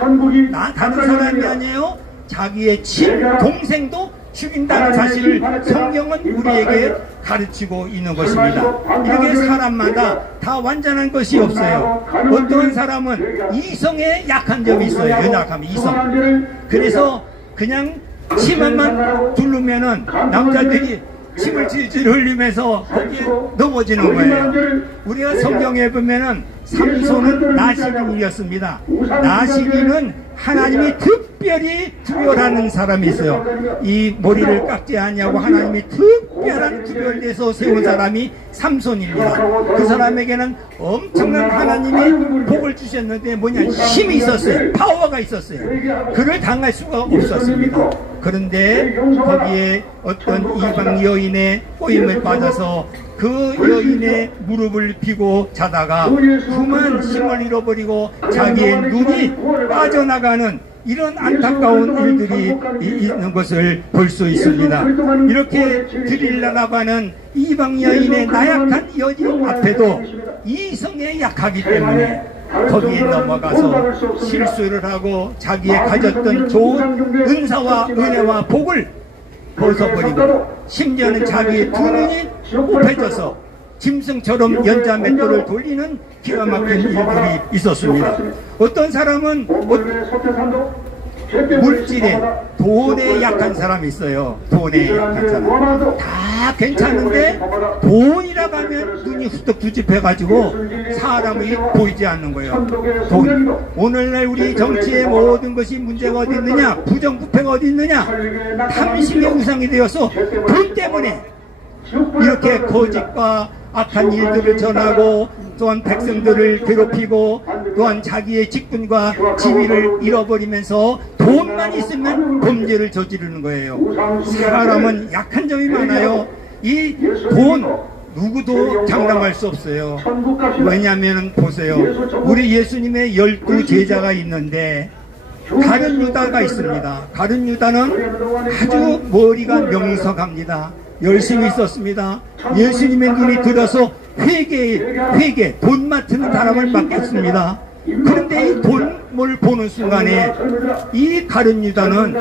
다른 사람이 아니에요. 자기의 친동생도 죽인다는 사실을 성경은 우리에게 가르치고 있는 것입니다. 이렇게 사람마다 다 완전한 것이 없어요. 어떤 사람은 이성에 약한 점이 있어요. 연약함이 이성. 그래서 그냥 치마만 두르면은 남자들이 침을 질질 흘리면서 거기에 넘어지는 거예요. 우리가 성경에 보면은 삼손은 나시린이었습니다. 나시린은 하나님이 특별히 구별하는 사람이 있어요. 이 머리를 깎지 않냐고 하나님이 특별한 구별돼서 세운 사람이 삼손입니다. 그 사람에게는 엄청난 하나님이 복을 주셨는데 뭐냐, 힘이 있었어요. 파워가 있었어요. 그를 당할 수가 없었습니다. 그런데 거기에 어떤 이방 여인의 꼬임을 받아서 그 여인의 무릎을 비고 자다가 그만 힘을 잃어버리고 자기의 눈이 빠져나가는 이런 안타까운 일들이 있는 것을 볼 수 있습니다. 이렇게 들릴라라고 하는 이방 여인의 나약한 여인 앞에도 이성에 약하기 때문에 거기에 넘어가서 실수를 하고 자기의 가졌던 좋은 은사와 은혜와 복을 벗어버리고 심지어는 자기의 두 눈이 뽑혀져서 짐승처럼 연자 맷돌을 돌리는 기가 막힌 일들이 있었습니다. 어떤 사람은 물질에 돈에 약한 사람이 있어요. 돈에 약한 사람 다 괜찮은데 돈이라고 하면 눈이 후떡 두집해가지고 사람이 보이지 않는 거예요. 돈. 오늘날 우리 정치의 모든 것이 문제가 어디 있느냐, 부정부패가 어디 있느냐, 탐심의 우상이 되어서 돈 때문에 이렇게 거짓과 악한 일들을 전하고 또한 백성들을 괴롭히고 또한 자기의 직분과 지위를 잃어버리면서 돈만 있으면 범죄를 저지르는 거예요. 사람은 약한 점이 많아요. 이 돈 누구도 장담할 수 없어요. 왜냐하면 보세요. 우리 예수님의 12 제자가 있는데 가룟 유다가 있습니다. 가룟 유다는 아주 머리가 명석합니다. 열심히 있었습니다. 예수님의 눈이 들어서 회개, 돈 맡는 사람을 맡겼습니다. 그런데 이 돈을 보는 순간에 이 가룟 유다는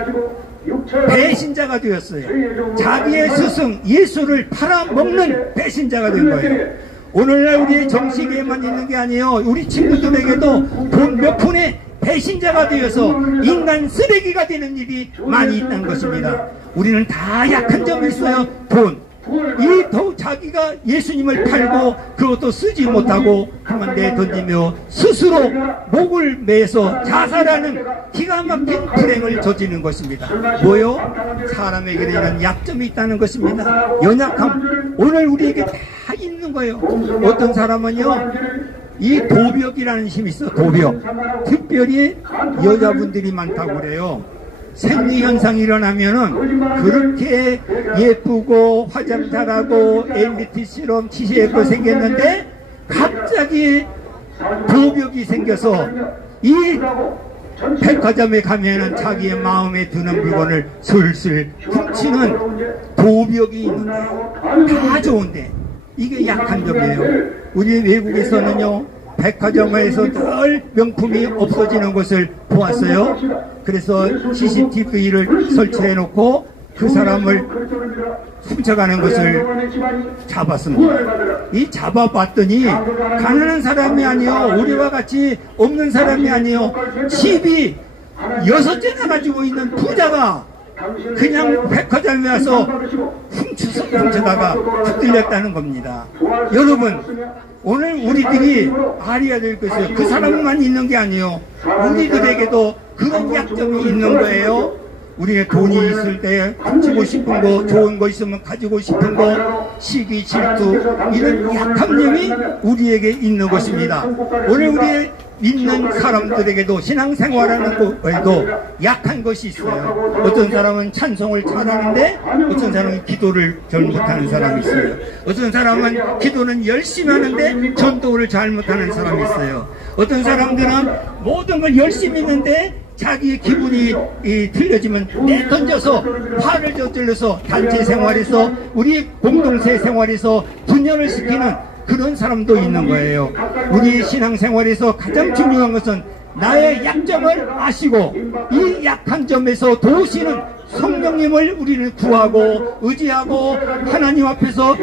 배신자가 되었어요. 자기의 스승 예수를 팔아먹는 배신자가 된 거예요. 오늘날 우리의 정식에만 있는 게 아니에요. 우리 친구들에게도 돈 몇 푼에 배신자가 되어서 인간 쓰레기가 되는 일이 많이 있다는 것입니다. 우리는 다 약한 점이 있어요. 자기가 예수님을 팔고 그것도 쓰지 못하고 한번에 던지며 스스로 목을 매서 자살하는 기가 막힌 불행을 저지르는 것입니다. 뭐요? 사람에게 이런 약점이 있다는 것입니다. 연약함. 오늘 우리에게 다 있는 거예요. 어떤 사람은요, 이 도벽이라는 힘이 있어. 도벽. 특별히 여자분들이 많다고 그래요. 생리현상이 일어나면은 그렇게 예쁘고 화장 잘하고 엘리트처럼 치세 예쁘고 생겼는데 갑자기 도벽이 생겨서 이 백화점에 가면은 자기의 마음에 드는 물건을 슬슬 훔치는 도벽이 있는데 다 좋은데 이게 약한 점이에요. 우리 외국에서는요, 백화점에서 늘 명품이 없어지는 것을 보았어요. 그래서 CCTV를 설치해 놓고 그 사람을 훔쳐가는 것을 잡았습니다. 이 잡아봤더니 가난한 사람이 아니요, 우리와 같이 없는 사람이 아니요, 집이 6채나 가지고 있는 부자가 그냥 백화점에 와서 훔쳐다가 붙들렸다는 겁니다. 여러분, 오늘 우리들이 알아야 될 것이요, 그 사람만 있는 게 아니에요. 우리들에게도 그런 약점이 있는 거예요. 우리의 돈이 있을 때 훔치고 싶은 거, 좋은 거 있으면 가지고 싶은 거, 시기, 질투, 이런 약함점이 우리에게 있는 것입니다. 오늘 우리의 믿는 사람들에게도 신앙생활하는 거에도 약한 것이 있어요. 어떤 사람은 찬송을 잘하는데 어떤 사람은 기도를 잘 못하는 사람이 있어요. 어떤 사람은 기도는 열심히 하는데 전도를 잘 못하는 사람이 있어요. 어떤 사람들은 모든 걸 열심히 했는데 자기의 기분이 틀려지면 내던져서 화를 저질러서 단체 생활에서 우리 공동체 생활에서 분열을 시키는 그런 사람도 있는 거예요. 우리 신앙생활에서 가장 중요한 것은 나의 약점을 아시고 이 약한 점에서 도우시는 성령님을 우리는 구하고 의지하고 하나님 앞에서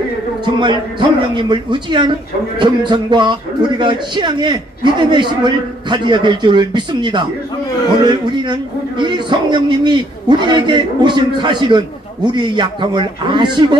정말 성령님을 의지하는 겸손과 우리가 신앙의 믿음의 힘을 가져야 될 줄을 믿습니다. 오늘 우리는 이 성령님이 우리에게 오신 사실은 우리의 약함을 아시고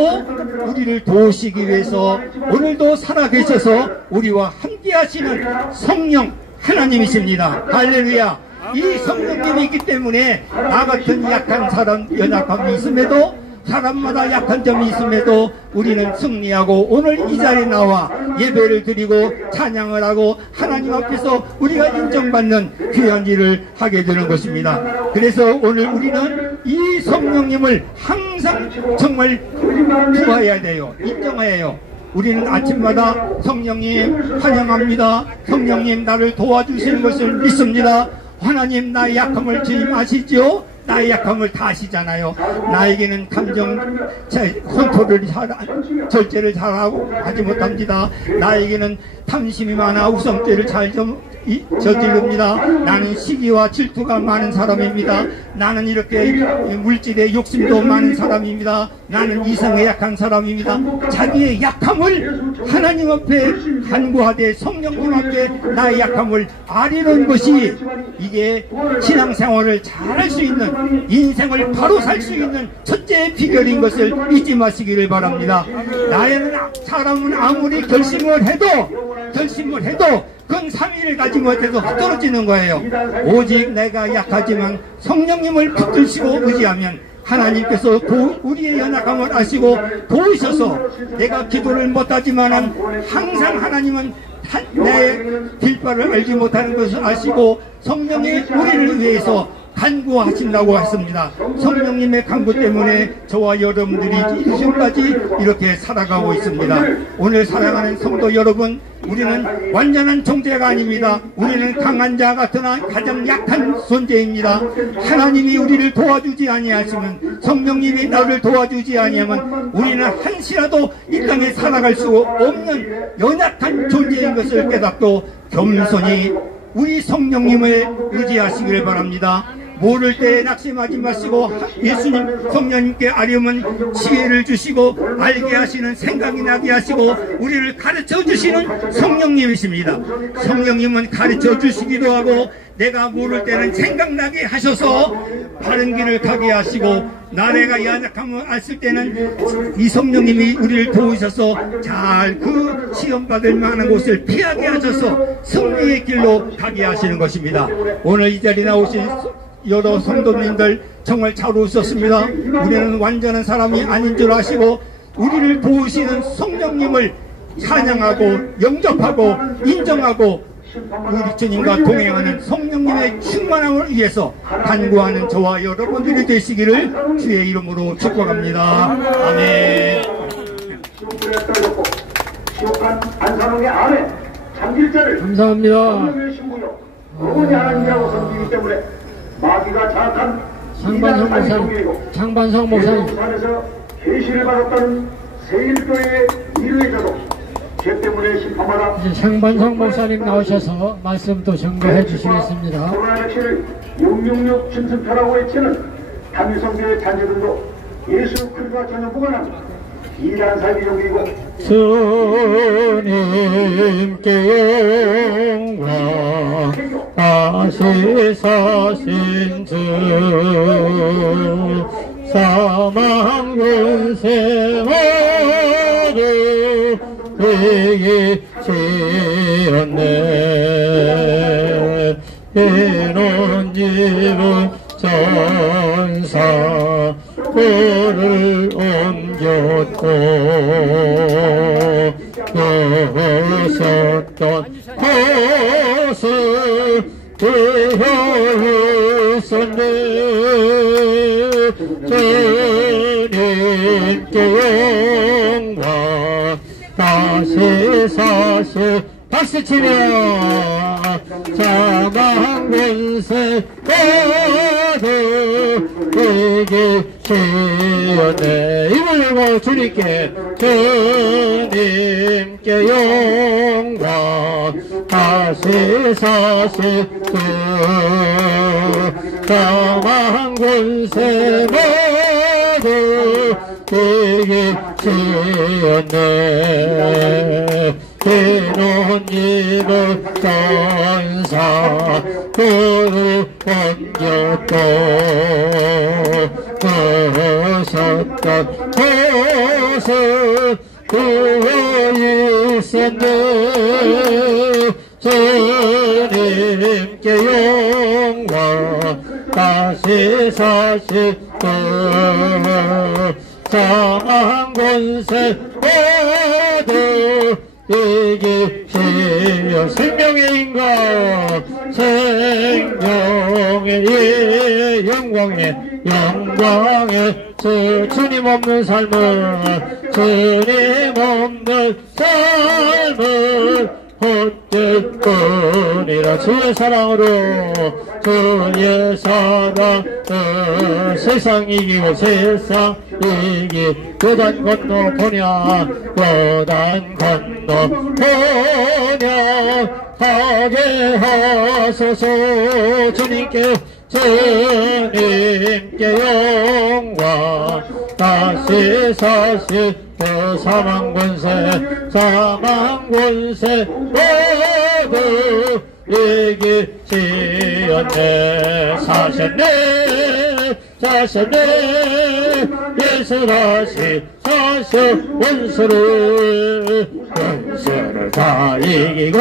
우리를 도우시기 위해서 오늘도 살아계셔서 우리와 함께 하시는 성령 하나님이십니다. 할렐루야. 이 성령님이 있기 때문에 나 같은 약한 사람, 연약함이 있음에도 사람마다 약한 점이 있음에도 우리는 승리하고 오늘 이 자리에 나와 예배를 드리고 찬양을 하고 하나님 앞에서 우리가 인정받는 귀한 일을 하게 되는 것입니다. 그래서 오늘 우리는 이 성령님을 항상 정말 구해야 돼요. 인정해야 해요. 우리는 아침마다 성령님 환영합니다. 성령님 나를 도와주시는 것을 믿습니다. 하나님 나의 약함을 주임하시지요. 나의 약함을 다 아시잖아요. 나에게는 감정 컨트롤을 절제를 잘하고 하지 못합니다. 나에게는 탐심이 많아 우성죄를 잘 저지릅니다. 나는 시기와 질투가 많은 사람입니다. 나는 이렇게 물질의 욕심도 많은 사람입니다. 나는 이성에 약한 사람입니다. 자기의 약함을 하나님 앞에 간구하되 성령님 앞에 나의 약함을 아리는 것이 이게 신앙생활을 잘할 수 있는, 인생을 바로 살 수 있는 첫째 비결인 것을 잊지 마시기를 바랍니다. 나의 사람은 아무리 결심을 해도 그건 3일을 가지 못해서 흩어지는 거예요. 오직 내가 약하지만 성령님을 붙드시고 의지하면 하나님께서 우리의 연약함을 아시고 도우셔서 내가 기도를 못하지만 항상 하나님은 내 길바를 알지 못하는 것을 아시고 성령이 우리를 위해서 간구하신다고 했습니다. 성령님의 간구 때문에 저와 여러분들이 지금까지 이렇게 살아가고 있습니다. 오늘 사랑하는 성도 여러분, 우리는 완전한 존재가 아닙니다. 우리는 강한 자 같으나 가장 약한 존재입니다. 하나님이 우리를 도와주지 아니하시면, 성령님이 나를 도와주지 아니하면 우리는 한시라도 이 땅에 살아갈 수 없는 연약한 존재인 것을 깨닫고 겸손히 우리 성령님을 의지하시기를 바랍니다. 모를 때에 낙심하지 마시고 예수님 성령님께 아뢰면 지혜를 주시고 알게 하시는 생각이 나게 하시고 우리를 가르쳐 주시는 성령님이십니다. 성령님은 가르쳐 주시기도 하고 내가 모를 때는 생각나게 하셔서 바른 길을 가게 하시고 나래가 연약함을 알을 때는 이 성령님이 우리를 도우셔서 잘 그 시험받을 만한 곳을 피하게 하셔서 승리의 길로 가게 하시는 것입니다. 오늘 이 자리에 나오신 여러 성도님들 정말 잘 오셨습니다. 우리는 완전한 사람이 아닌 줄 아시고 우리를 도우시는 성령님을 찬양하고 영접하고 인정하고 우리 주님과 동행하는 성령님의 충만함을 위해서 간구하는 저와 여러분들이 되시기를 주의 이름으로 축복합니다. 아멘. 안산홍의 아내 장길자를 감사합니다. 성령의 신부요 어머니 하나님이라고 섬기기 때문에 마귀가 장악한 장반성 목사님 산에서 계시를 받았다는 세일교회의 일회자도 죄 때문에 심판받아 이제 장반성 목사님 나오셔서 말씀 또 전거해 주시겠습니다. 코로나 백신을 666 침승표라고 외치는 단일성교의 잔재들도 예수 그리스도와 전혀 무관합니다. 이란 삶이 종이고 주님께 영광 다시 사신 주 사망 근세 모두 되게 지었네. 이런 집은 전사 그를 옮겼고 계셨던 곳을 되어 있었네. 주님께 영광 다시 사실 박수치며 사망 근세 모두 되게 지었네. 입을 열고 주님께 영광 다시 사실 사망 근세 모두 되게 지었네. 기는 입을 전사 그를 옮겼고 계셨던 곳을 그어 있었네. 주님께 영광 다시 사실 사망 권세 모두 이게 생명의 인간 생명의 영광의 주님 없는 삶을 주님 없는 삶을 헛될 뿐이라. 주의 사랑으로 주의 사랑 세상 이기고 세상 이기 요단 건너 보냐 요단 건너 보냐 하게 하소서. 주님께 영광 다시 사실 사망 권세 모두 이기시었네. 사셨네 예수 다시 사셔 원수를 다 이기고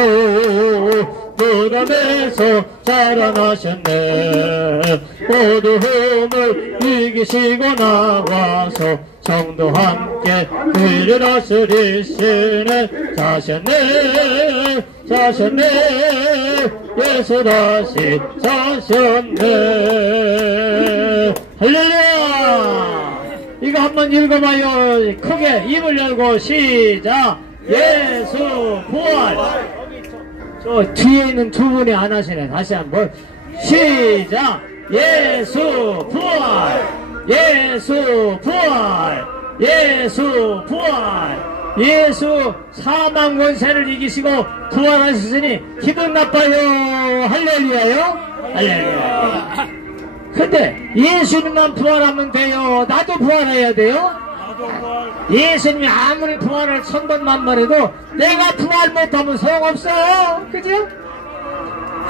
무덤에서 자라나셨네. 모두 흠을 이기시고 나와서 성도 함께 의를 다스리시네. 사셨네 예수 다시 사셨네. 할렐루야. 이거 한번 읽어봐요. 크게 입을 열고 시작. 예수 부활. 저 뒤에 있는 두 분이 안 하시네. 다시 한번 시작. 예수 부활. 예수 부활. 예수 부활. 예수 사망 권세를 이기시고 부활하셨으니 기분 나빠요. 할렐루야요. 할렐루야. 근데 예수님만 부활하면 돼요? 나도 부활해야 돼요? 예수님이 아무리 부활을 천번만번해도 내가 부활 못하면 소용없어요. 그죠?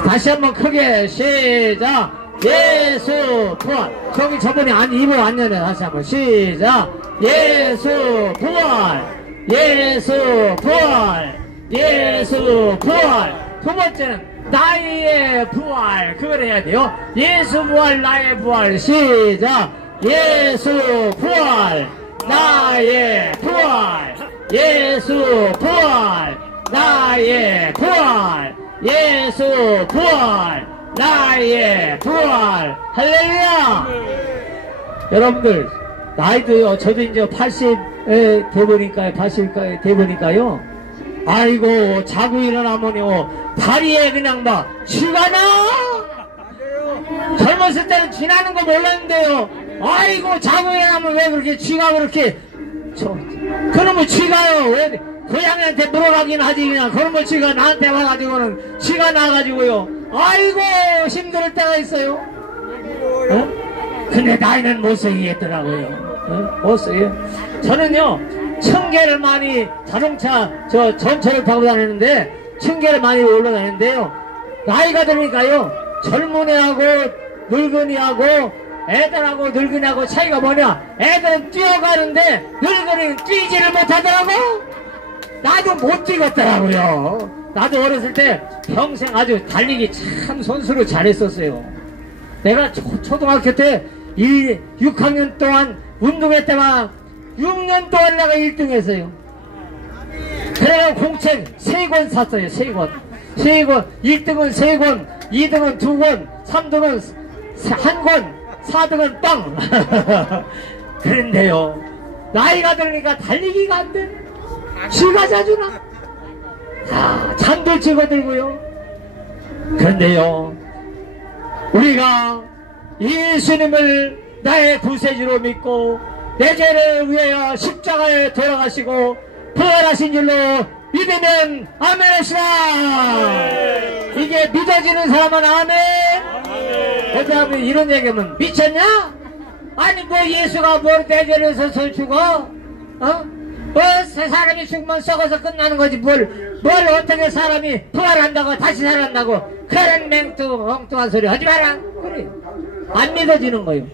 다시 한번 크게 시작. 예수 부활. 저기 저번에 입을 안 여네. 다시 한번 시작. 예수 부활. 예수 부활. 예수 부활. 두 번째는 나의 부활. 그걸 해야 돼요. 예수 부활 나의 부활. 시작. 예수 부활 나의 부활. 예수 부활 나의 부활. 예수 부활 나의 부활. 할렐루야. 여러분들 나이도요 저도 이제 80에 돼보니까요 80에 돼보니까요 아이고 자고 일어나면요 다리에 그냥 막 쥐가 나. 젊었을 때는 쥐나는 거 몰랐는데요 아이고 자고 일어나면 왜 그렇게 쥐가 그렇게 그놈의 쥐가요 왜 고양이한테 물어가긴 하지 그냥 그놈의 쥐가 나한테 와가지고는 쥐가 나가지고요 아이고 힘들 때가 있어요. 어? 근데 나이는 못 새기겠더라고요. 어? 못 새겨. 저는요 층계를 많이 자동차 전철을 타고 다니는데 층계를 많이 올라다니는데요 나이가 들으니까요 젊은 애하고 늙은이하고 애들하고 늙은이하고 차이가 뭐냐 애들은 뛰어가는데 늙은이는 뛰지를 못하더라고. 나도 못 뛰겠더라고요. 나도 어렸을 때 평생 아주 달리기 참 선수로 잘했었어요. 내가 초등학교 때 6학년 동안 운동했다가 6년 동안 내가 1등 했어요. 그래서 공책 3권 샀어요. 3권 1등은 3권 2등은 2권 3등은 1권 4등은 빵. 그런데요 나이가 들으니까 달리기가 안 돼. 쥐가 자주 나. 잠들 찍어들고요. 그런데요 우리가 예수님을 나의 구세주로 믿고 내 죄를 위하여 십자가에 돌아가시고 부활하신 줄로 믿으면 아멘 합시다. 이게 믿어지는 사람은 아멘. 여러분 이런 얘기하면 미쳤냐? 아니 뭐 예수가 뭘 내 죄를 져서 죽어? 어? 사람이 죽으면 썩어서 끝나는 거지 뭘 어떻게 사람이 부활한다고 다시 살아난다고 그런 엉뚱한 소리 하지 마라. 그래 안 믿어지는 거요.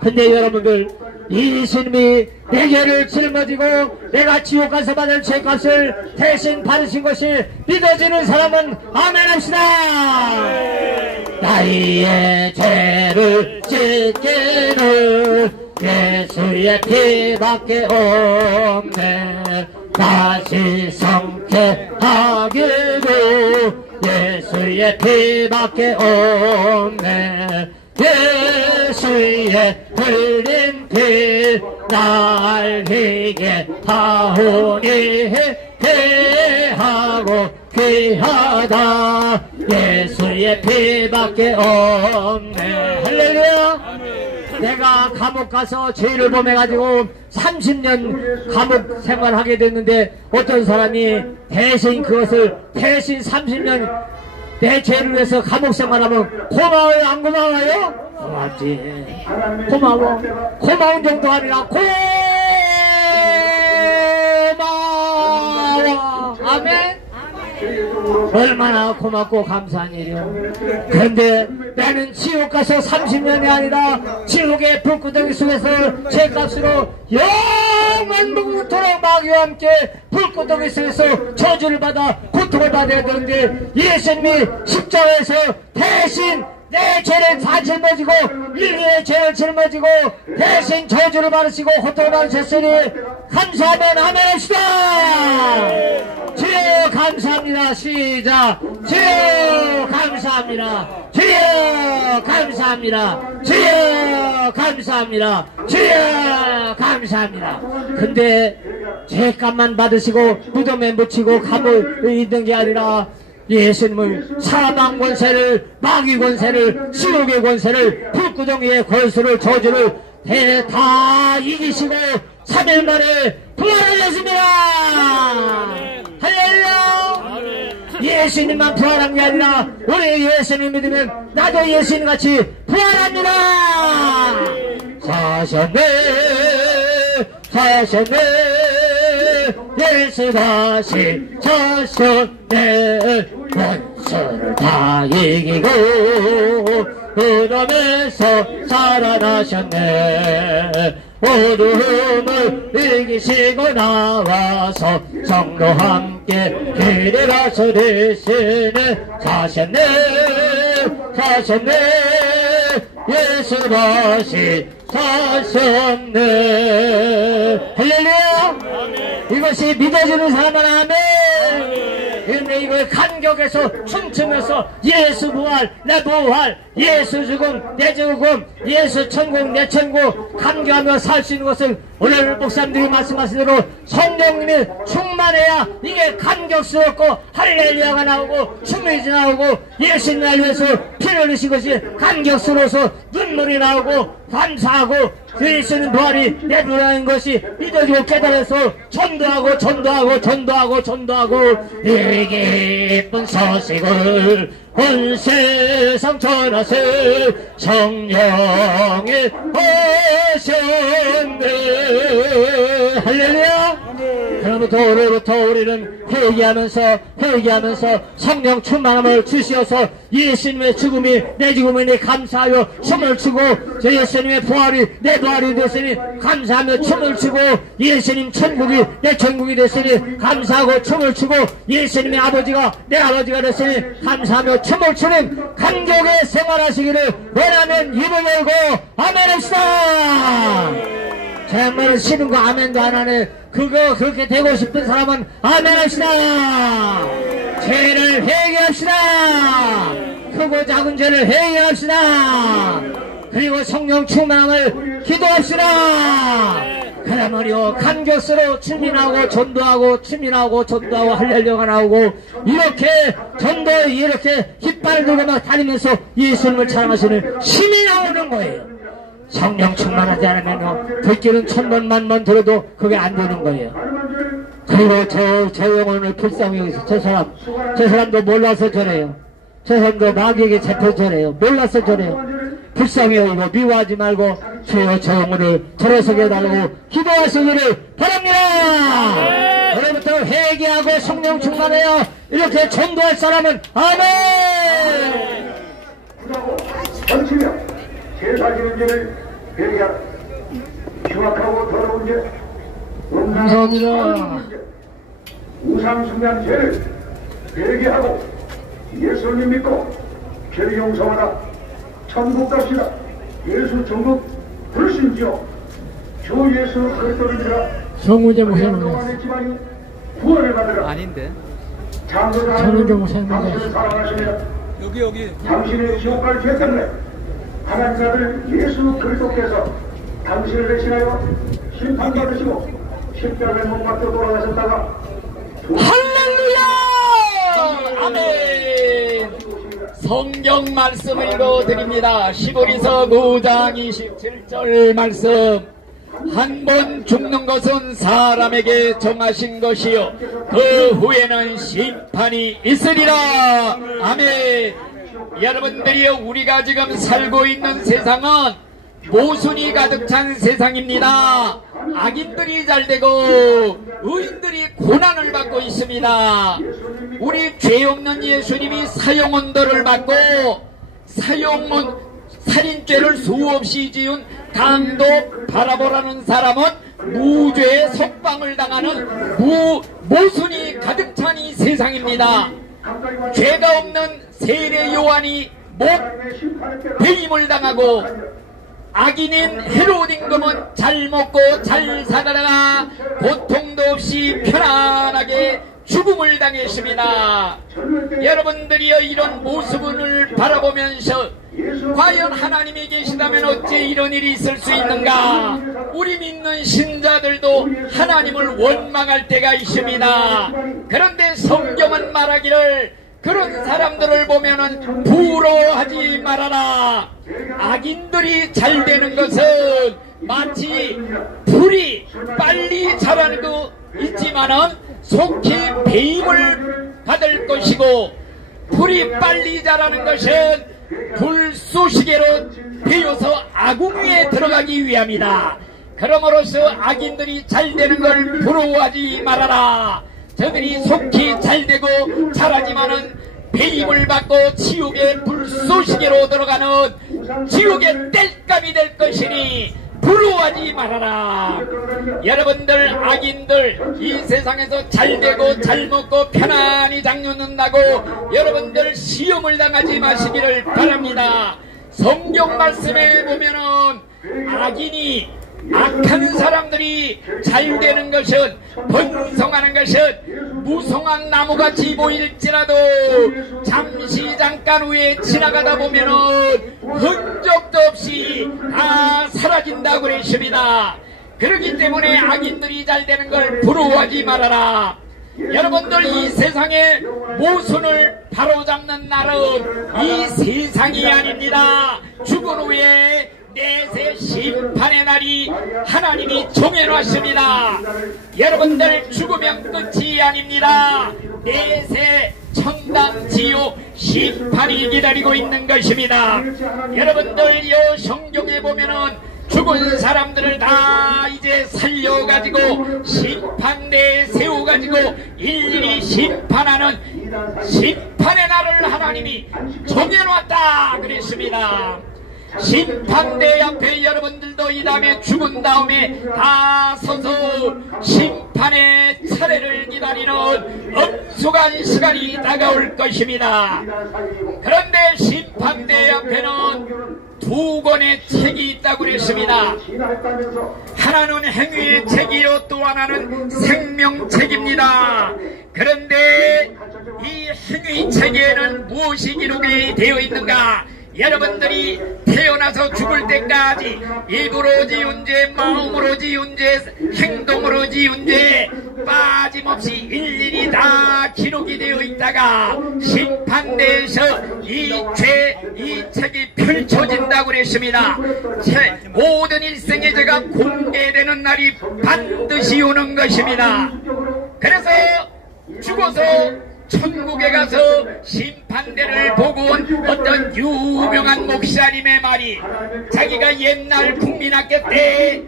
근데 여러분들 예수님이 내 죄를 짊어지고 내가 지옥 가서 받을 죄값을 대신 받으신 것이 믿어지는 사람은 아멘 합시다. 나의 죄를 찢기는 예수의 피밖에 없네. 다시 성쾌하기도 예수의 피밖에 없네. 예수의 흘린 피 날 희게 하오니 귀하고 귀하다. 예수의 피밖에 없네. 할렐루야. 내가 감옥 가서 죄를 범해가지고 30년 감옥 생활하게 됐는데 어떤 사람이 대신 그것을 대신 30년 내 죄를 위해서 감옥 생활하면 고마워요 안 고마워요? 고맙지. 고마워. 고마운 정도 아니라 고마워. 아멘. 얼마나 고맙고 감사한 일이요. 그런데 나는 지옥 가서 30년이 아니라 지옥의 불구덩이 속에서 죄값으로 영원토록 마귀와 함께 불구덩이 속에서 저주를 받아 고통을 받아야 되는데 예수님이 십자가에서 대신 내 죄를 다 짊어지고 인류의 죄를 짊어지고 대신 저주를 받으시고 고통을 받으셨으니 감사하면 아멘 합시다. 주여 감사합니다. 시작. 주여 감사합니다. 주여 감사합니다. 주여 감사합니다. 주여 감사합니다. 근데 죄값만 받으시고 무덤에 묻히고 감옥에 있는 게 아니라 예수님을 사망 권세를 마귀 권세를 지옥의 권세를 불구덩이의 권세를 저주를 다 이기시고 3일 만에 부활하셨습니다. 할렐루야. 예수님만 부활한 게 아니라 우리 예수님 믿으면 나도 예수님같이 부활합니다. 사셨네 사셨네 예수 다시 사셨네 원수를 다 이기고 그러면서 살아나셨네 어둠을 이기시고 나와서 성도 함께 길이라 소리시네 사셨네 사셨네 예수 다시 사셨네 할렐루야 이것이 믿어지는 사람은 아멘 근데 이걸 감격해서 춤추면서 예수 부활 내 부활 예수 죽음 내 죽음 예수 천국 내 천국 감격하며 살 수 있는 것은 오늘 목사님들이 말씀하신 대로 성령님이 충만해야 이게 감격스럽고 할렐루야가 나오고 춤이 나오고 예수님을 위해서 피를 흘리신 것이 감격스러워서 눈물이 나오고 감사하고 예수님 부활이 내 부활인 것이 믿어지고 깨달아서 전도하고 전도하고 전도하고 전도하고 이 기쁜 소식을 온 세상 전하세 성령이 오셨네 할렐루야 그로부터 오늘부터 우리는 회개하면서 성령 충만함을 주시어서 예수님의 죽음이 내 죽음이니 감사하여 춤을 추고 예수님의 부활이 내 부활이 됐으니 감사하며 춤을 추고 예수님 천국이 내 천국이 됐으니 감사하고 춤을 추고 예수님의 아버지가 내 아버지가 됐으니 감사하며 춤을 추는 감격의 생활하시기를 원하면 입을 열고 아멘 합시다. 정말 쉬는 거 아멘도 안 하네. 그거 그렇게 되고 싶은 사람은 아멘 합시다. 죄를 회개합시다. 크고 작은 죄를 회개합시다. 그리고 성령 충만함을 기도합시다. 그러므로 감격스러워 춤이 나오고 전도하고 춤이 나오고 전도하고 할렐루야가 나오고 이렇게 전도에 이렇게 깃발을 들고 막 다니면서 예수님을 찬양하시는 힘이 나오는 거예요. 성령 충만하지 않으면 듣기는 1000번 만번 들어도 그게 안 되는 거예요. 그리고 저 영혼을 불쌍히 여기서 저 사람도 몰라서 저래요. 저 사람도 마귀에게 잡혀 저래요. 몰라서 저래요. 불쌍히 여기고 미워하지 말고 주여 저 영혼을 돌아서게 해달라고 기도하시기를 바랍니다. 오늘부터 회개하고 성령 충만해요. 이렇게 전도할 사람은 아멘. 전치며 제사지는 죄를 회개하라. 흉악하고 더러운 죄, 감사합니다. 우상숭배한 죄를 회개하고 예수님 믿고 죄를 용서하라. 천국 갑시다. 예수 천국 부르신지요. 주 예수 그리스도를 믿으라. 정우재 목사님 집안이 구원을 받으라. 아닌데. 정우재 목사님 당신을 사랑하십니다. 여기 당신의 지옥 갈 죄 때문에 하나님 아들 예수 그리스도께서 당신을 대신하여 심판받으시고 십자가에 못 박혀 돌아가셨다가 할렐루야! 아멘! 성경 말씀을 읽어드립니다. 시보리서 5장 27절 말씀. 한 번 죽는 것은 사람에게 정하신 것이요 그 후에는 심판이 있으리라. 아멘. 여러분들이요, 우리가 지금 살고 있는 세상은 모순이 가득 찬 세상입니다. 악인들이 잘되고 의인들이 고난을 받고 있습니다. 우리 죄 없는 예수님이 사형언도를 받고 살인죄를 수없이 지은 강도 바라보라는 사람은 무죄의 석방을 당하는 모순이 가득 찬 이 세상입니다. 죄가 없는 세례 요한이 배임을 당하고 악인인 헤롯 임금은 잘 먹고 잘 살다가 고통도 없이 편안하게 죽음을 당했습니다. 여러분들이여, 이런 모습을 바라보면서 과연 하나님이 계시다면 어찌 이런 일이 있을 수 있는가? 우리 믿는 신자들도 하나님을 원망할 때가 있습니다. 그런데 성경은 말하기를 그런 사람들을 보면은 부러워하지 말아라. 악인들이 잘 되는 것은 마치 불이 빨리 자라는 거 있지만은 속히 배임을 받을 것이고, 풀이 빨리 자라는 것은 불쏘시개로 되어서 아궁 위에 들어가기 위함이다. 그러므로서 악인들이 잘되는 걸 부러워하지 말아라. 저들이 속히 잘되고 잘하지만은 배임을 받고 지옥의 불쏘시개로 들어가는 지옥의 땔감이 될 것이니 부러워하지 말아라. 여러분들 악인들 이 세상에서 잘되고 잘먹고 편안히 장유는다고 여러분들 시험을 당하지 마시기를 바랍니다. 성경 말씀에 보면은 악인이 악한 사람들이 잘되는 것은 번성하는 것은 무성한 나무같이 보일지라도 잠시 잠깐 후에 지나가다 보면은 흔적도 없이 다 사라진다고 그랬습니다. 그렇기 때문에 악인들이 잘되는 걸 부러워하지 말아라. 여러분들 이 세상에 모순을 바로잡는 날은 이 세상이 아닙니다. 죽은 후에 내세 심판의 날이 하나님이 정해놨습니다. 여러분들 죽으면 끝이 아닙니다. 내세 천당 지옥 심판이 기다리고 있는 것입니다. 여러분들 이 성경에 보면은 죽은 사람들을 다 이제 살려가지고 심판대에 세워가지고 일일이 심판하는 심판의 날을 하나님이 정해놨다 그랬습니다. 심판대 앞에 여러분들도 이 다음에 죽은 다음에 다 서서 심판의 차례를 기다리는 엄숙한 시간이 다가올 것입니다. 그런데 심판대 앞에는 두 권의 책이 있다고 그랬습니다. 하나는 행위의 책이요 또 하나는 생명책입니다. 그런데 이 행위 책에는 무엇이 기록이 되어 있는가? 여러분들이 태어나서 죽을 때까지 입으로 지은 죄, 마음으로 지은 죄, 행동으로 지은 죄 빠짐없이 일일이 다 기록이 되어 있다가 심판대에서 이 책이 펼쳐진다고 그랬습니다. 모든 일생의 죄가 공개되는 날이 반드시 오는 것입니다. 그래서 죽어서 천국에 가서 심판대를 보고 온 어떤 유명한 목사님의 말이 자기가 옛날 국민학교 때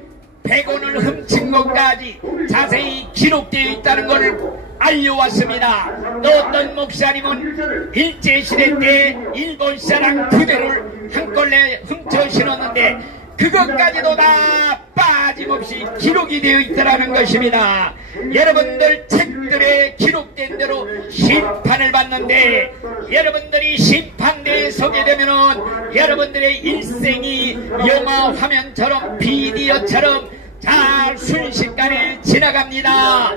100원을 훔친 것까지 자세히 기록되어 있다는 것을 알려왔습니다. 또 어떤 목사님은 일제시대 때 일본 사람 부대를 한걸레 훔쳐 신었는데 그것까지도 다 빠짐없이 기록이 되어 있다는 것입니다. 여러분들 책들에 기록된 대로 심판을 받는데 여러분들이 심판대에 서게 되면은 여러분들의 일생이 영화 화면처럼 비디오처럼 잘 순식간에 지나갑니다.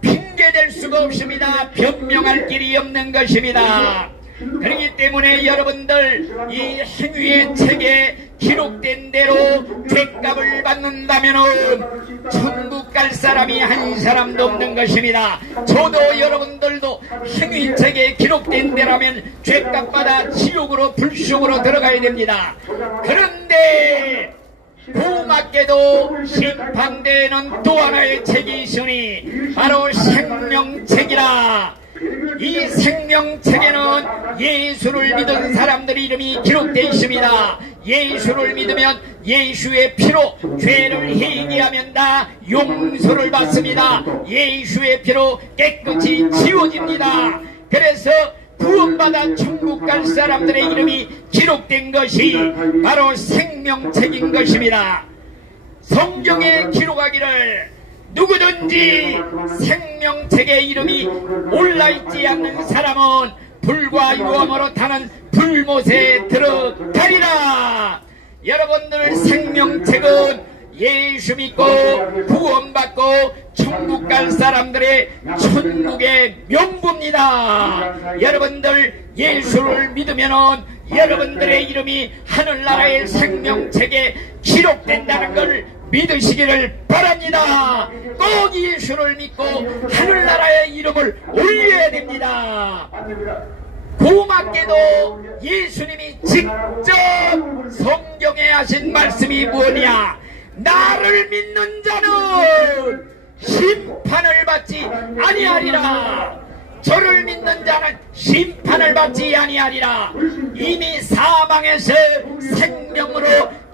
핑계댈 수가 없습니다. 변명할 길이 없는 것입니다. 그렇기 때문에 여러분들 이 행위의 책에 기록된 대로 죄값을 받는다면 천국 갈 사람이 한 사람도 없는 것입니다. 저도 여러분들도 행위책에 기록된 대라면 죄값 받아 지옥으로 불속으로 들어가야 됩니다. 그런데 고맙게도 심판대에는 또 하나의 책이 있으니 바로 생명책이라. 이 생명책에는 예수를 믿은 사람들의 이름이 기록되어 있습니다. 예수를 믿으면 예수의 피로 죄를 회개하면 다 용서를 받습니다. 예수의 피로 깨끗이 지워집니다. 그래서 구원받아 천국 갈 사람들의 이름이 기록된 것이 바로 생명책인 것입니다. 성경에 기록하기를 누구든지 생명책에 이름이 올라있지 않는 사람은 불과 유황으로 타는 불못에 들어가리라. 여러분들 생명책은 예수 믿고 구원받고 천국 갈 사람들의 천국의 명부입니다. 여러분들 예수를 믿으면은 여러분들의 이름이 하늘나라의 생명책에 기록된다는 걸 믿으시기를 바랍니다. 꼭 예수를 믿고 하늘나라의 이름을 올려야 됩니다. 고맙게도 예수님이 직접 성경에 하신 말씀이 뭐냐? 나를 믿는 자는 심판을 받지 아니하리라. 저를 믿는 자는 심판을 받지 아니하리라. 이미 사망에서 생명으로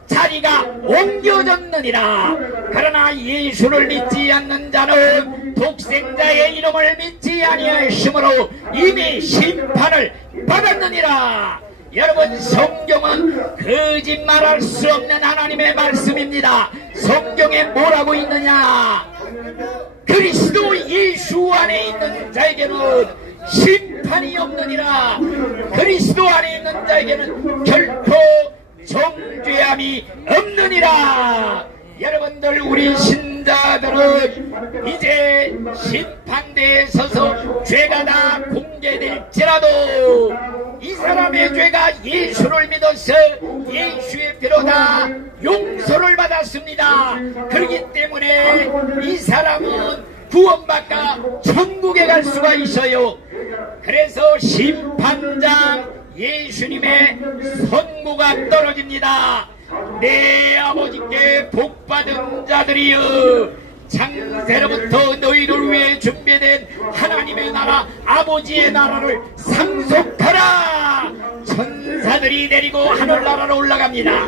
자리가 옮겨졌느니라. 그러나 예수를 믿지 않는 자는 독생자의 이름을 믿지 아니하심으로 이미 심판을 받았느니라. 여러분, 성경은 거짓말할 수 없는 하나님의 말씀입니다. 성경에 뭐라고 있느냐? 그리스도 예수 안에 있는 자에게는 심판이 없느니라. 그리스도 안에 있는 자에게는 결코 정죄함이 없느니라. 여러분들, 우리 신자들은 이제 심판대에 서서 죄가 다 공개될지라도 이 사람의 죄가 예수를 믿어서 예수의 피로 다 용서를 받았습니다. 그렇기 때문에 이 사람은 구원받아 천국에 갈 수가 있어요. 그래서 심판장 예수님의 선고가 떨어집니다. 내 아버지께 복받은 자들이여, 창세로부터 너희를 위해 준비된 하나님의 나라 아버지의 나라를 상속하라. 천사들이 내리고 하늘나라로 올라갑니다.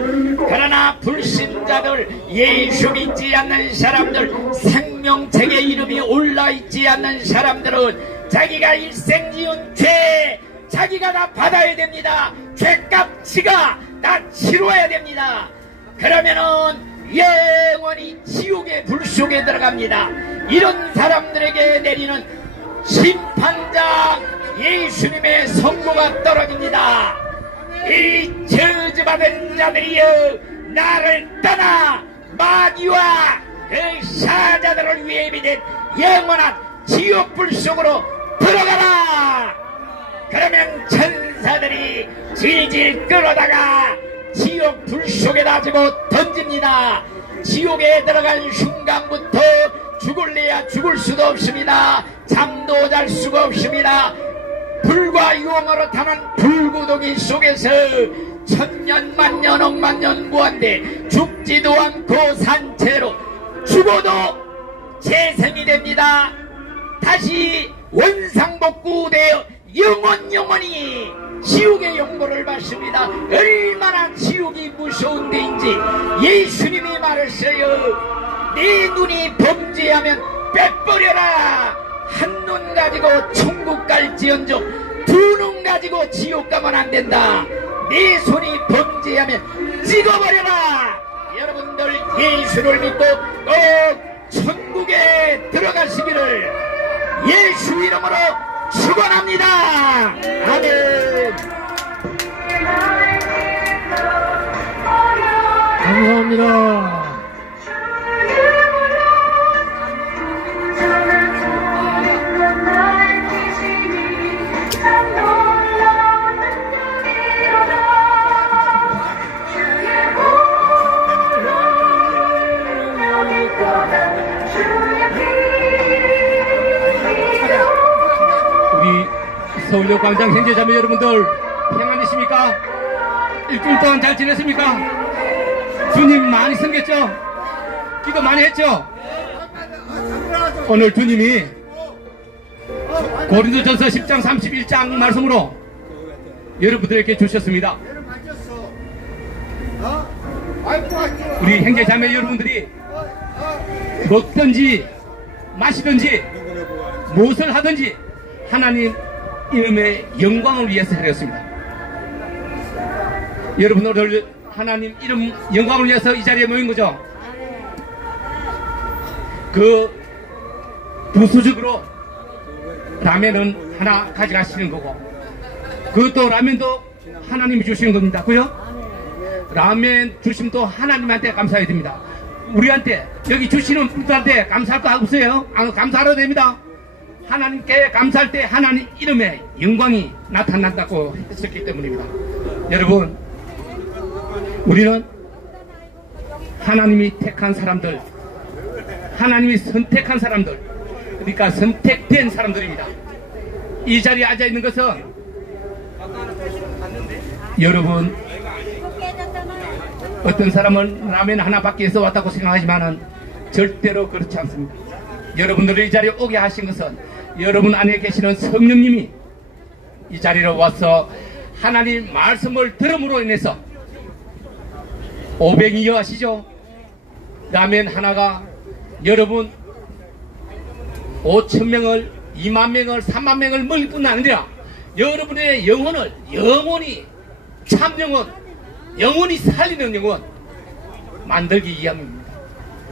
그러나 불신자들, 예수 믿지 않는 사람들, 생명책에 이름이 올라있지 않는 사람들은 자기가 일생 지은 죄 자기가 다 받아야 됩니다. 죄값 지가 다 치러야 됩니다. 그러면은 영원히 지옥의 불 속에 들어갑니다. 이런 사람들에게 내리는 심판장 예수님의 선고가 떨어집니다. 이 저주받은 자들이여, 나를 떠나 마귀와 그 사자들을 위해 믿은 영원한 지옥 불 속으로 들어가라. 그러면 천사들이 질질 끌어다가 지옥 불 속에다 집어 던집니다. 지옥에 들어간 순간부터 죽을래야 죽을 수도 없습니다. 잠도 잘 수가 없습니다. 불과 유황으로 타는 불구덩이 속에서 천년 만년 억만년 무한대 죽지도 않고 산채로 죽어도 재생이 됩니다. 다시 원상복구되어 영원히 지옥의 영보를 받습니다. 얼마나 지옥이 무서운 데인지 예수님이 말했어요. 네 눈이 범죄하면 빼버려라. 한 눈 가지고 천국 갈지언정 두 눈 가지고 지옥 가면 안 된다. 네 손이 범죄하면 찍어버려라. 여러분들, 예수를 믿고 꼭 천국에 들어가시기를 예수 이름으로 축원합니다. 아멘. 감사합니다. 서울역 광장 형제자매 여러분들, 평안이십니까? 일주일 동안 잘 지냈습니까? 주님 많이 섬겼죠? 기도 많이 했죠? 오늘 주님이 고린도전서 10장 31장 말씀으로 여러분들에게 주셨습니다. 우리 형제자매 여러분들이 먹든지 마시든지 무엇을 하든지 하나님 이름의 영광을 위해서 하였습니다. 여러분, 오늘 하나님 이름 영광을 위해서 이 자리에 모인 거죠. 그 부수적으로 라면은 하나 가져가시는 거고, 그것도 라면도 하나님이 주시는 겁니다. 그죠? 라면 주심도 하나님한테 감사해야 됩니다. 우리한테 여기 주시는 분들한테 감사할 거 없어요? 감사하셔야 됩니다. 하나님께 감사할 때 하나님 이름의 영광이 나타난다고 했었기 때문입니다. 여러분, 우리는 하나님이 택한 사람들, 하나님이 선택한 사람들, 그러니까 선택된 사람들입니다. 이 자리에 앉아 있는 것은 여러분, 어떤 사람은 라면 하나 받기 위해서 왔다고 생각하지만은 절대로 그렇지 않습니다. 여러분들을 이 자리에 오게 하신 것은 여러분 안에 계시는 성령님이 이 자리로 와서 하나님 말씀을 들음으로 인해서 500이여 아시죠? 라면 하나가 여러분 5,000명을 20,000명을 30,000명을 먹을 뿐 아니라 여러분의 영혼을 영원히 참 영혼 영원히 살리는 영혼 만들기 위함입니다.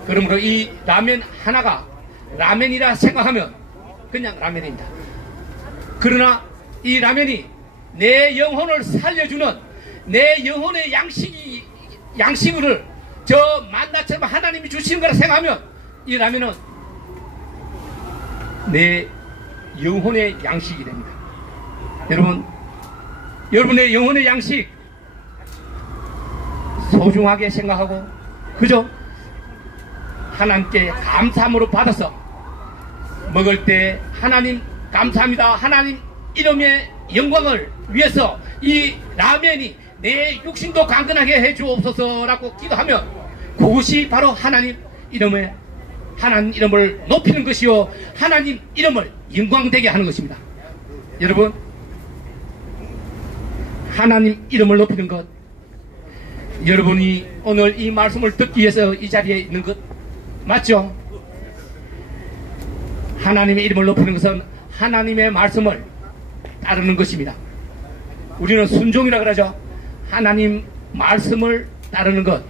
그러므로 이 라면 하나가 라면이라 생각하면 그냥 라면입니다. 그러나 이 라면이 내 영혼을 살려주는 내 영혼의 양식을 저 만나처럼 하나님이 주시는 거라 생각하면 이 라면은 내 영혼의 양식이 됩니다. 여러분, 여러분의 영혼의 양식 소중하게 생각하고 그죠? 하나님께 감사함으로 받아서 먹을 때 하나님 감사합니다. 하나님 이름의 영광을 위해서 이 라면이 내 육신도 강건하게 해주옵소서라고 기도하면 그것이 바로 하나님 이름을 높이는 것이요 하나님 이름을 영광되게 하는 것입니다. 여러분, 하나님 이름을 높이는 것, 여러분이 오늘 이 말씀을 듣기 위해서 이 자리에 있는 것 맞죠? 하나님의 이름을 높이는 것은 하나님의 말씀을 따르는 것입니다. 우리는 순종이라 그러죠. 하나님 말씀을 따르는 것,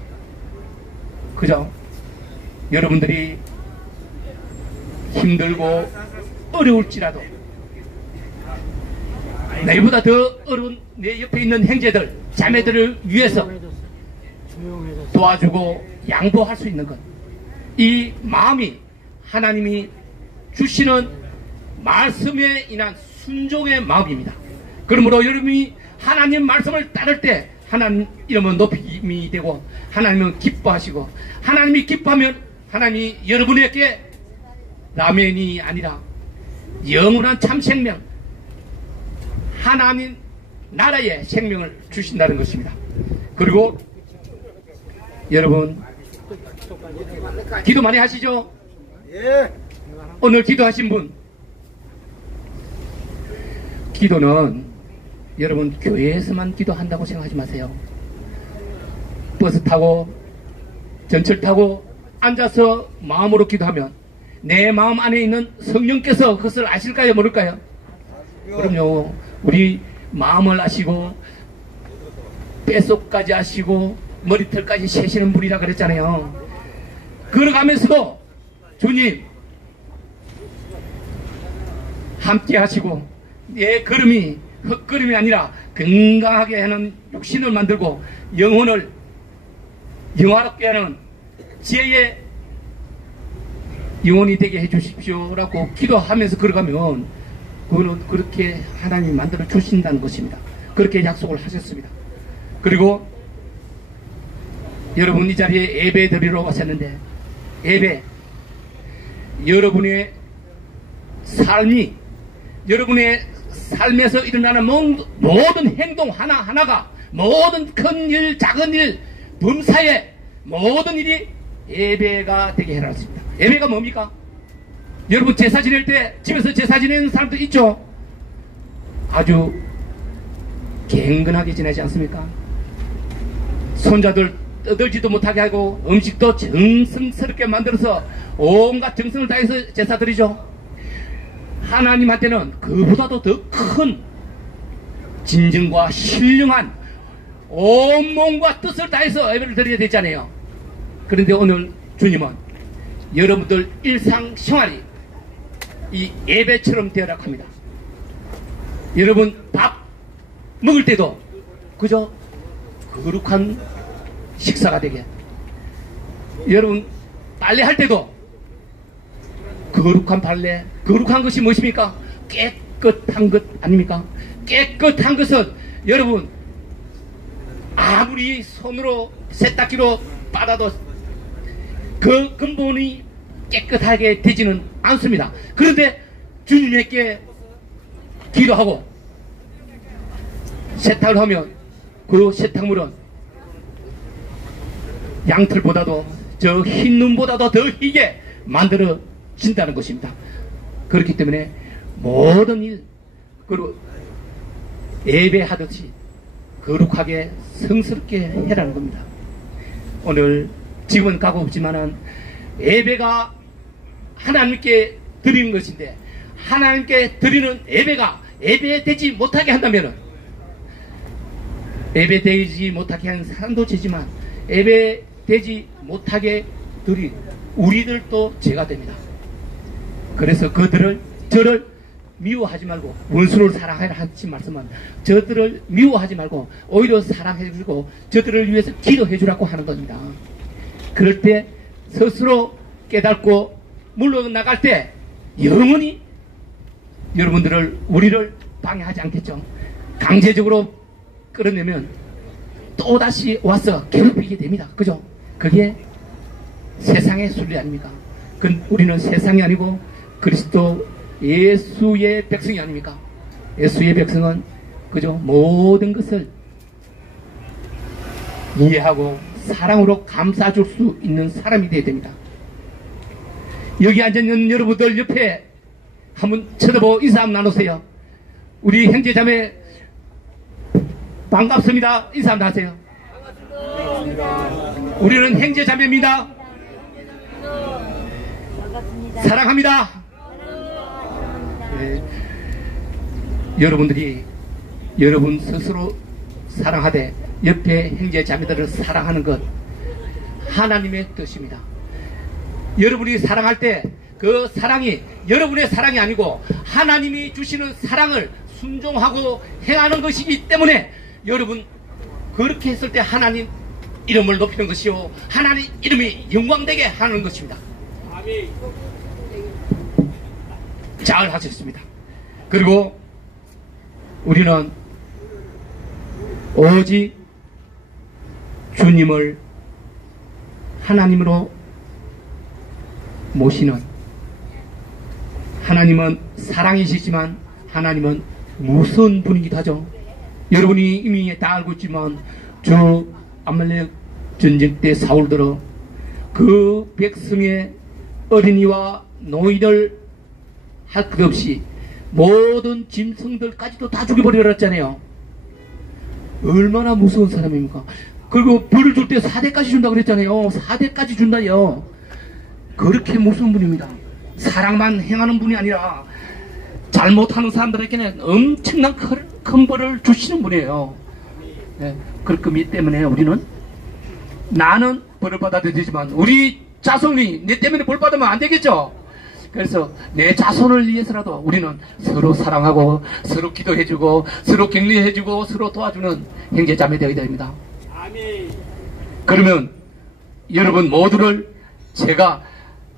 그죠? 여러분들이 힘들고 어려울지라도 내보다 더 어려운 내 옆에 있는 형제들 자매들을 위해서 도와주고 양보할 수 있는 것, 이 마음이 하나님이 주시는 말씀에 인한 순종의 마음입니다. 그러므로 여러분이 하나님 말씀을 따를 때 하나님 이름은 높임이 되고 하나님은 기뻐하시고 하나님이 기뻐하면 하나님이 여러분에게 라면이 아니라 영원한 참 생명 하나님 나라의 생명을 주신다는 것입니다. 그리고 여러분 기도 많이 하시죠? 오늘 기도하신 분, 기도는 여러분 교회에서만 기도한다고 생각하지 마세요. 버스 타고 전철 타고 앉아서 마음으로 기도하면 내 마음 안에 있는 성령께서 그것을 아실까요? 모를까요? 그럼요. 우리 마음을 아시고 뼛속까지 아시고 머리털까지 세시는 분이라 그랬잖아요. 걸어가면서도 주님 함께 하시고 내 걸음이 헛걸음이 아니라 건강하게 하는 육신을 만들고 영혼을 영화롭게 하는 지혜의 영혼이 되게 해주십시오 라고 기도하면서 걸어가면 그거는 그렇게 하나님이 만들어 주신다는 것입니다. 그렇게 약속을 하셨습니다. 그리고 여러분 이 자리에 예배 드리러 왔었는데 예배, 여러분의 삶이 여러분의 삶에서 일어나는 모든 행동 하나하나가 모든 큰 일 작은 일 범사에 모든 일이 예배가 되게 해놨습니다. 예배가 뭡니까? 여러분 제사 지낼 때 집에서 제사 지내는 사람도 있죠? 아주 갱근하게 지내지 않습니까? 손자들 떠들지도 못하게 하고 음식도 정성스럽게 만들어서 온갖 정성을 다해서 제사 드리죠. 하나님한테는 그보다도 더 큰 진정과 신령한 온몸과 뜻을 다해서 예배를 드려야 되잖아요. 그런데 오늘 주님은 여러분들 일상생활이 이 예배처럼 되어라 합니다. 여러분 밥 먹을 때도 그저 거룩한 식사가 되게, 여러분 빨래할 때도 거룩한 빨래, 거룩한 것이 무엇입니까? 깨끗한 것 아닙니까? 깨끗한 것은 여러분 아무리 손으로 세탁기로 빨아도 그 근본이 깨끗하게 되지는 않습니다. 그런데 주님에게 기도하고 세탁을 하면 그 세탁물은 양털보다도 저 흰 눈보다도 더 희게 만들어진다는 것입니다. 그렇기 때문에 모든 일 그리고 예배하듯이 거룩하게 성스럽게 해라는 겁니다. 오늘 지금은 가고 없지만은 예배가 하나님께 드리는 것인데 하나님께 드리는 예배가 예배되지 못하게 한다면은 예배되지 못하게 하는 사람도 죄지만 예배되지 못하게 드린 우리들도 죄가 됩니다. 그래서 저를 미워하지 말고 원수를 사랑하라 하지 말씀은 저들을 미워하지 말고 오히려 사랑해주고 저들을 위해서 기도해주라고 하는 겁니다. 그럴 때 스스로 깨닫고 물러나갈 때 영원히 우리를 방해하지 않겠죠. 강제적으로 끌어내면 또다시 와서 괴롭히게 됩니다. 그죠? 그게 세상의 순리 아닙니까? 우리는 세상이 아니고 그리스도 예수의 백성이 아닙니까? 예수의 백성은 그죠? 모든 것을 이해하고 사랑으로 감싸줄 수 있는 사람이 되어야 됩니다. 여기 앉아있는 여러분들 옆에 한번 쳐다보고 인사 한번 나누세요. 우리 형제자매 반갑습니다. 인사 한번 하세요. 반갑습니다. 우리는 형제자매입니다. 반갑습니다. 사랑합니다. 네. 여러분들이 여러분 스스로 사랑하되 옆에 형제자매들을 사랑하는 것 하나님의 뜻입니다. 여러분이 사랑할 때 그 사랑이 여러분의 사랑이 아니고 하나님이 주시는 사랑을 순종하고 행하는 것이기 때문에 여러분 그렇게 했을 때 하나님 이름을 높이는 것이요 하나님 이름이 영광되게 하는 것입니다. 아멘. 잘 하셨습니다. 그리고 우리는 오직 주님을 하나님으로 모시는 하나님은 사랑이시지만 하나님은 무서운 분이기도 하죠. 여러분이 이미 다 알고 있지만 저 아말렉 전쟁 때 사울들어 그 백성의 어린이와 노인을 할 것 없이 모든 짐승들까지도 다 죽여버렸잖아요. 얼마나 무서운 사람입니까? 그리고 벌을 줄 때 4대까지 준다고 그랬잖아요. 4대까지 준다요. 그렇게 무서운 분입니다. 사랑만 행하는 분이 아니라 잘못하는 사람들에게는 엄청난 큰 벌을 주시는 분이에요. 네, 그렇기 때문에 우리는 나는 벌을 받아도 되지만 우리 자손이 내 때문에 벌 받으면 안 되겠죠. 그래서 내 자손을 위해서라도 우리는 서로 사랑하고 서로 기도해주고 서로 격려해주고 서로 도와주는 형제자매 되어야 됩니다. 그러면 여러분 모두를 제가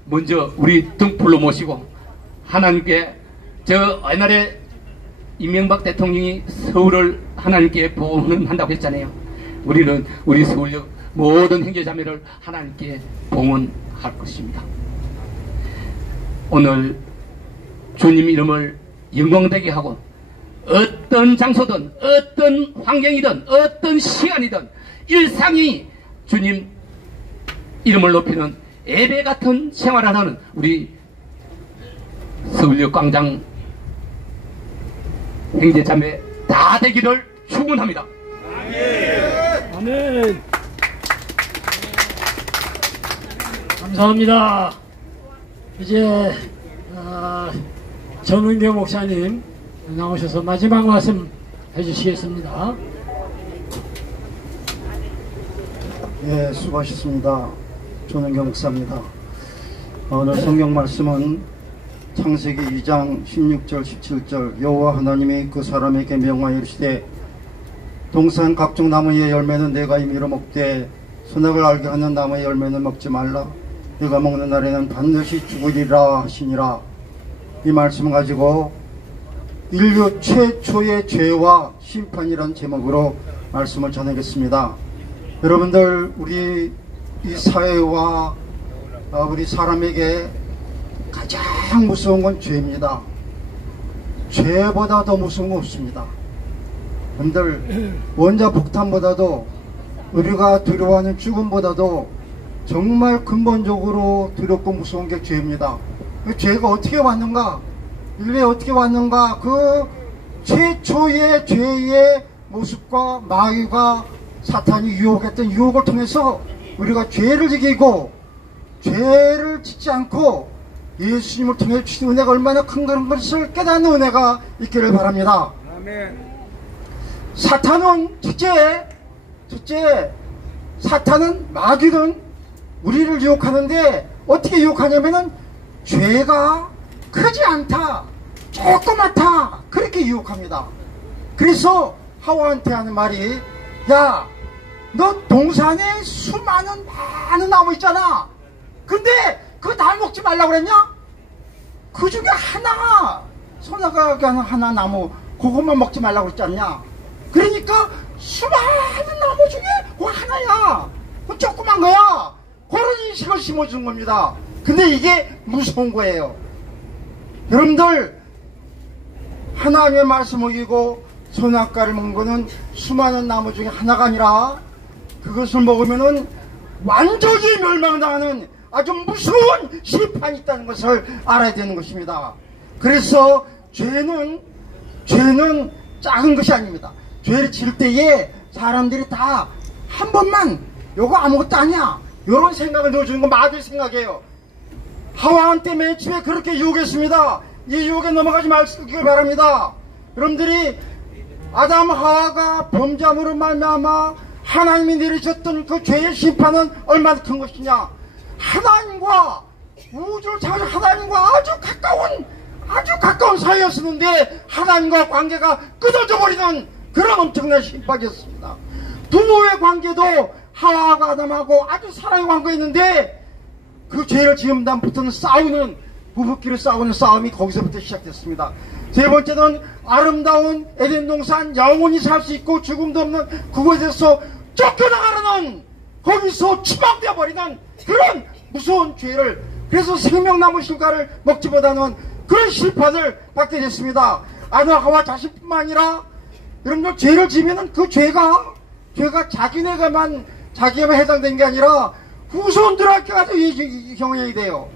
먼저 우리 등불로 모시고 하나님께 저 옛날에 이명박 대통령이 서울을 하나님께 봉헌한다고 했잖아요. 우리는 우리 서울역 모든 형제자매를 하나님께 봉헌할 것입니다. 오늘 주님 이름을 영광되게 하고 어떤 장소든 어떤 환경이든 어떤 시간이든 일상이 주님 이름을 높이는 예배 같은 생활하는 우리 서울역 광장 형제자매 다 되기를 축원합니다. 아멘. 감사합니다. 이제 전은경 목사님 나오셔서 마지막 말씀 해주시겠습니다. 예, 수고하셨습니다. 전은경 목사입니다. 오늘 성경 말씀은 창세기 2장 16절 17절 여호와 하나님이 그 사람에게 명하여 이르시되 동산 각종 나무의 열매는 내가 임의로 먹되 선악을 알게 하는 나무의 열매는 먹지 말라. 네가 먹는 날에는 반드시 죽으리라 하시니라. 이 말씀을 가지고 인류 최초의 죄와 심판이라는 제목으로 말씀을 전하겠습니다. 여러분들 우리 이 사회와 우리 사람에게 가장 무서운 건 죄입니다. 죄보다 더 무서운 건 없습니다. 여러분들 원자폭탄보다도 우리가 두려워하는 죽음보다도 정말 근본적으로 두렵고 무서운 게 죄입니다. 죄가 어떻게 왔는가? 인류에 어떻게 왔는가, 그 최초의 죄의 모습과 마귀가 사탄이 유혹했던 유혹을 통해서 우리가 죄를 지키고 죄를 짓지 않고 예수님을 통해 주신 은혜가 얼마나 큰 것을 깨닫는 은혜가 있기를 바랍니다. 아멘. 사탄은 첫째 사탄은 마귀는 우리를 유혹하는데 어떻게 유혹하냐면은 죄가 크지 않다, 조그맣다, 그렇게 유혹합니다. 그래서 하와한테 하는 말이, 야, 너 동산에 수많은 많은 나무 있잖아. 근데 그거 다 먹지 말라고 그랬냐? 그 중에 하나, 선악과에 하는 하나 나무, 그것만 먹지 말라고 그랬지 않냐? 그러니까 수많은 나무 중에 그거 하나야. 그거 조그만 거야. 그런 인식을 심어주는 겁니다. 근데 이게 무서운 거예요. 여러분들, 하나님의 말씀을 이고 선악과를 먹는 거는 수많은 나무 중에 하나가 아니라 그것을 먹으면은 완전히 멸망당하는 아주 무서운 심판이 있다는 것을 알아야 되는 것입니다. 그래서 죄는 작은 것이 아닙니다. 죄를 지을 때에 사람들이 다 한 번만 요거 아무것도 아니야, 요런 생각을 넣어주는 건 마귀의 생각이에요. 하와한테 맨 처음에 그렇게 유혹했습니다. 이 유혹에 넘어가지 마시길 바랍니다. 여러분들이 아담 하와가 범죄함으로 말미암아 하나님이 내리셨던 그 죄의 심판은 얼마나 큰 것이냐. 하나님과 우주를 창조한 하나님과 아주 가까운 사이였었는데 하나님과 관계가 끊어져 버리는 그런 엄청난 심판이었습니다. 부부의 관계도 하와가 아담하고 아주 사랑의 관계였는데 그 죄를 지은 다음부터는 부부끼리 싸우는 싸움이 거기서부터 시작됐습니다. 세 번째는 아름다운 에덴 동산, 영원히 살 수 있고 죽음도 없는 그곳에서 쫓겨나가는, 거기서 추방되어 버리는 그런 무서운 죄를, 그래서 생명나무 실과를 먹지 못하는 그런 심판을 받게 됐습니다. 아담 하와 자신뿐만 아니라 여러분들 죄를 지으면 그 죄가 자기네가만 해당된 게 아니라 후손들한테까지 이 경향이 돼요.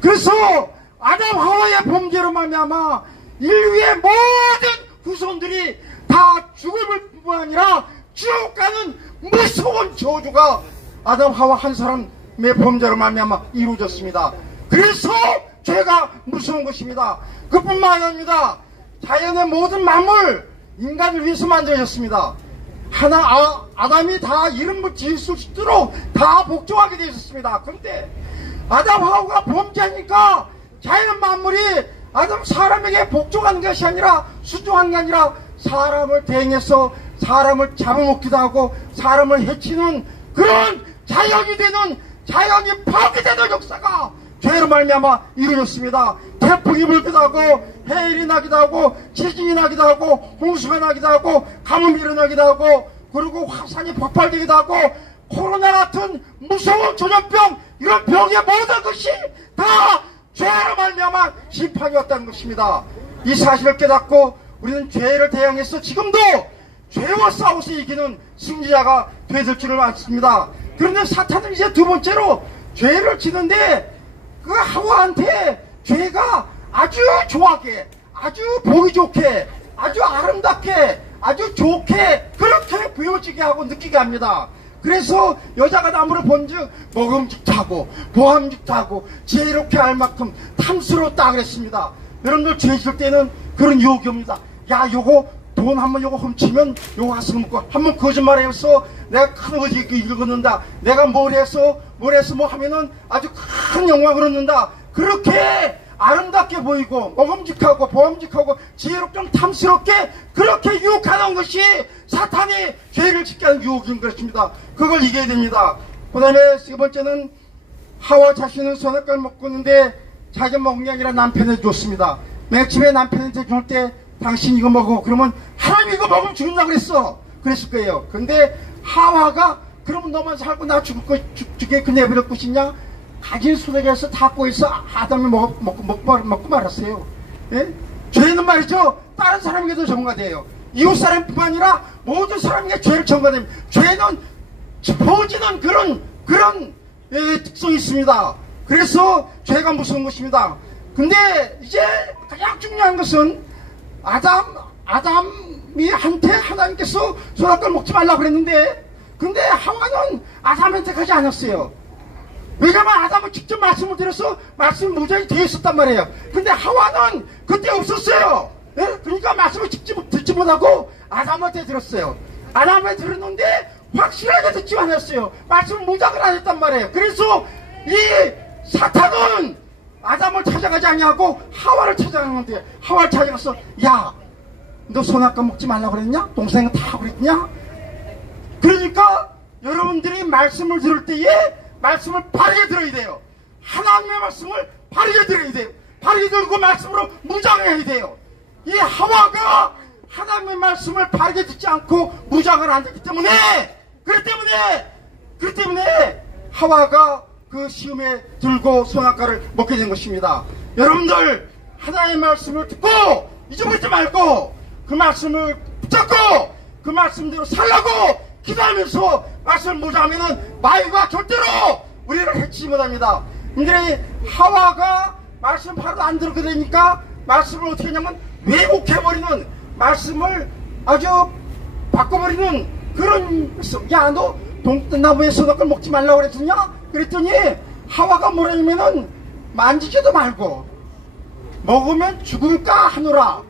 그래서 아담 하와의 범죄로 말미암아 인류의 모든 후손들이 다 죽을 뿐만 아니라 지옥 가는 무서운 저주가 아담 하와 한 사람의 범죄로 말미암아 이루어졌습니다. 그래서 죄가 무서운 것입니다. 그뿐만 아닙니다. 자연의 모든 만물, 인간을 위해서 만들어졌습니다. 아담이 다 이름을 지을 수 있도록 다 복종하게 되어 있었습니다. 그런데 아담 하와가 범죄하니까 자연 만물이 사람에게 복종하는 것이 아니라, 순종하는 게 아니라 사람을 대행해서 사람을 잡아먹기도 하고 사람을 해치는 그런 자연이 파괴되는 역사가 죄로 말미암아 이루어졌습니다. 태풍이 불기도 하고 해일이 나기도 하고 지진이 나기도 하고 홍수가 나기도 하고 가뭄이 일어나기도 하고, 그리고 화산이 폭발되기도 하고 코로나 같은 무서운 전염병, 이런 병의 모든 것이 다 죄로 말미암아 심판이 왔다는 것입니다. 이 사실을 깨닫고 우리는 죄를 대항해서 지금도 죄와 싸워서 이기는 승리자가 되실 줄을 믿습니다. 그런데 사탄은 이제 두 번째로 죄를 지는데 그 하와한테 죄가 아주 좋아하게, 아주 보기 좋게, 아주 아름답게, 아주 좋게 그렇게 보여지게 하고 느끼게 합니다. 그래서 여자가 나무를 본즉 먹음직하고 보함직하고 지혜롭게 할 만큼 탐스러웠다 그랬습니다. 여러분들 죄 지을 때는 그런 유혹이 옵니다. 야, 요거 돈 한번 요거 훔치면 요거 가서 먹고, 한번 거짓말해서 내가 큰 어디 읽었는다, 내가 뭘 해서 뭐 하면은 아주 큰 영광을 얻는다, 그렇게 아름답게 보이고 먹음직하고 보함직하고 지혜롭고 탐스럽게 그렇게 유혹하는 것이 사탄이 죄를 짓게 하는 유혹인 것입니다. 그걸 이겨야 됩니다. 그 다음에 세 번째는 하와 자신은 선악과를 먹고 있는데 자기 먹은 게 아니라 남편에 줬습니다. 맨 처음에 남편한테 줄 때 당신 이거 먹어, 그러면 하나님 이거 먹으면 죽는다 그랬을 거예요. 근데 하와가 그러면 너만 살고 나 죽게 그냥 내버렸고 싶냐? 가진 수레에서 다 꼬여서 아담이 먹고 말았어요. 예? 죄는 말이죠, 다른 사람에게도 전가돼요. 이웃 사람뿐만 아니라 모든 사람에게 죄를 전가됩니다. 죄는 퍼지는 그런 특성이 있습니다. 그래서 죄가 무서운 것입니다. 근데 이제 가장 중요한 것은 아담이 한테 하나님께서 선악과를 먹지 말라고 그랬는데, 근데 하와는 아담한테 가지 않았어요. 왜냐면 아담은 직접 말씀을 드려서 말씀 무장이 되어 있었단 말이에요. 근데 하와는 그때 없었어요. 예? 그러니까 말씀을 직접 듣지 못하고 아담한테 들었어요. 아담한테 들었는데 확실하게 듣지 않았어요. 말씀을 무장을 안 했단 말이에요. 그래서 이 사탄은 아담을 찾아가지 아니하고 하와를 찾아가는데, 하와를 찾아가서 야, 너 선악과 먹지 말라고 그랬냐? 동생은 다 그랬냐? 그러니까 여러분들이 말씀을 들을 때에 말씀을 바르게 들어야 돼요. 하나님의 말씀을 바르게 들어야 돼요. 바르게 들고 말씀으로 무장해야 돼요. 이 하와가 하나님의 말씀을 바르게 듣지 않고 무장을 안 했기 때문에, 그렇기 때문에 하와가 그 시험에 들고 선악과를 먹게 된 것입니다. 여러분들 하나님의 말씀을 듣고 잊어버리지 말고 그 말씀을 붙잡고 그 말씀대로 살라고 기도하면서 말씀을 무장하면은 마귀가 절대로 우리를 해치지 못합니다. 근데 하와가 말씀 바로 안 들었게 되니까 말씀을 어떻게 하냐면 왜곡해버리는, 말씀을 아주 바꿔버리는 그런, 야, 너 동나무에 선악과를 먹지 말라고 그랬더냐? 그랬더니 하와가 뭐라냐면은 만지지도 말고 먹으면 죽을까 하노라.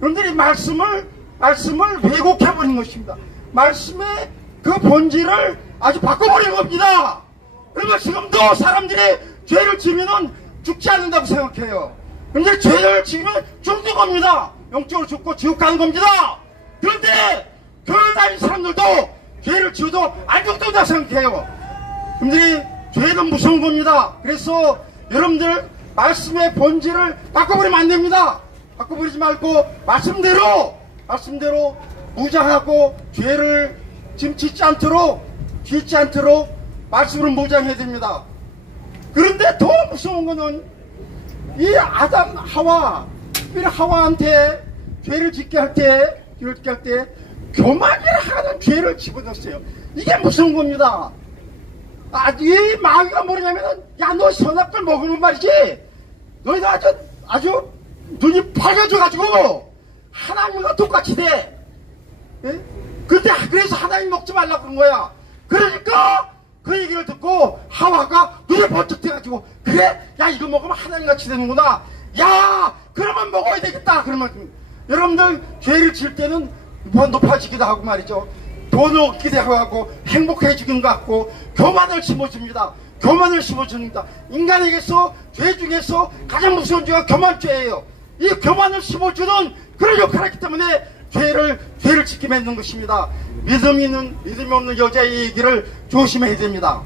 그런데 말씀을 왜곡해버린 것입니다. 말씀의 그 본질을 아주 바꿔버린 겁니다. 그러니까 지금도 사람들이 죄를 지으면은 죽지 않는다고 생각해요. 그런데 죄를 지으면 죽는 겁니다. 영적으로 죽고 지옥 가는 겁니다. 그런데 교회 다니는 사람들도 죄를 지어도 안 죽는다고 생각해요. 근데 죄는 무서운 겁니다. 그래서 여러분들 말씀의 본질을 바꿔버리면 안 됩니다. 바꿔버리지 말고 말씀대로 무장하고 죄를 지금 짓지 않도록 말씀으로 무장해야 됩니다. 그런데 더 무서운 거는 이 아담 하와한테 죄를 짓게 할 때 교만이라 하는 죄를 집어넣었어요. 이게 무서운 겁니다. 이 마귀가 뭐냐면은, 야, 너 선악과를 먹으면 말이지, 너희가 아주 눈이 밝아져가지고 하나님과 똑같이 돼. 예? 그래서 하나님 먹지 말라고 그런 거야. 그러니까 그 얘기를 듣고 하와가 눈을 번쩍 떼가지고, 그래? 야, 이거 먹으면 하나님 같이 되는구나. 야, 그러면 먹어야 되겠다. 그러면 여러분들 죄를 지을 때는 뭐 높아지기도 하고 말이죠. 돈 얻기도 하고 행복해지는 것 같고 교만을 심어줍니다. 인간에게서 죄 중에서 가장 무서운 죄가 교만죄예요. 이 교만을 심어주는 그런 역할을 했기 때문에 죄를 짓게 만든 것입니다. 믿음이 없는 여자의 얘기를 조심해야 됩니다.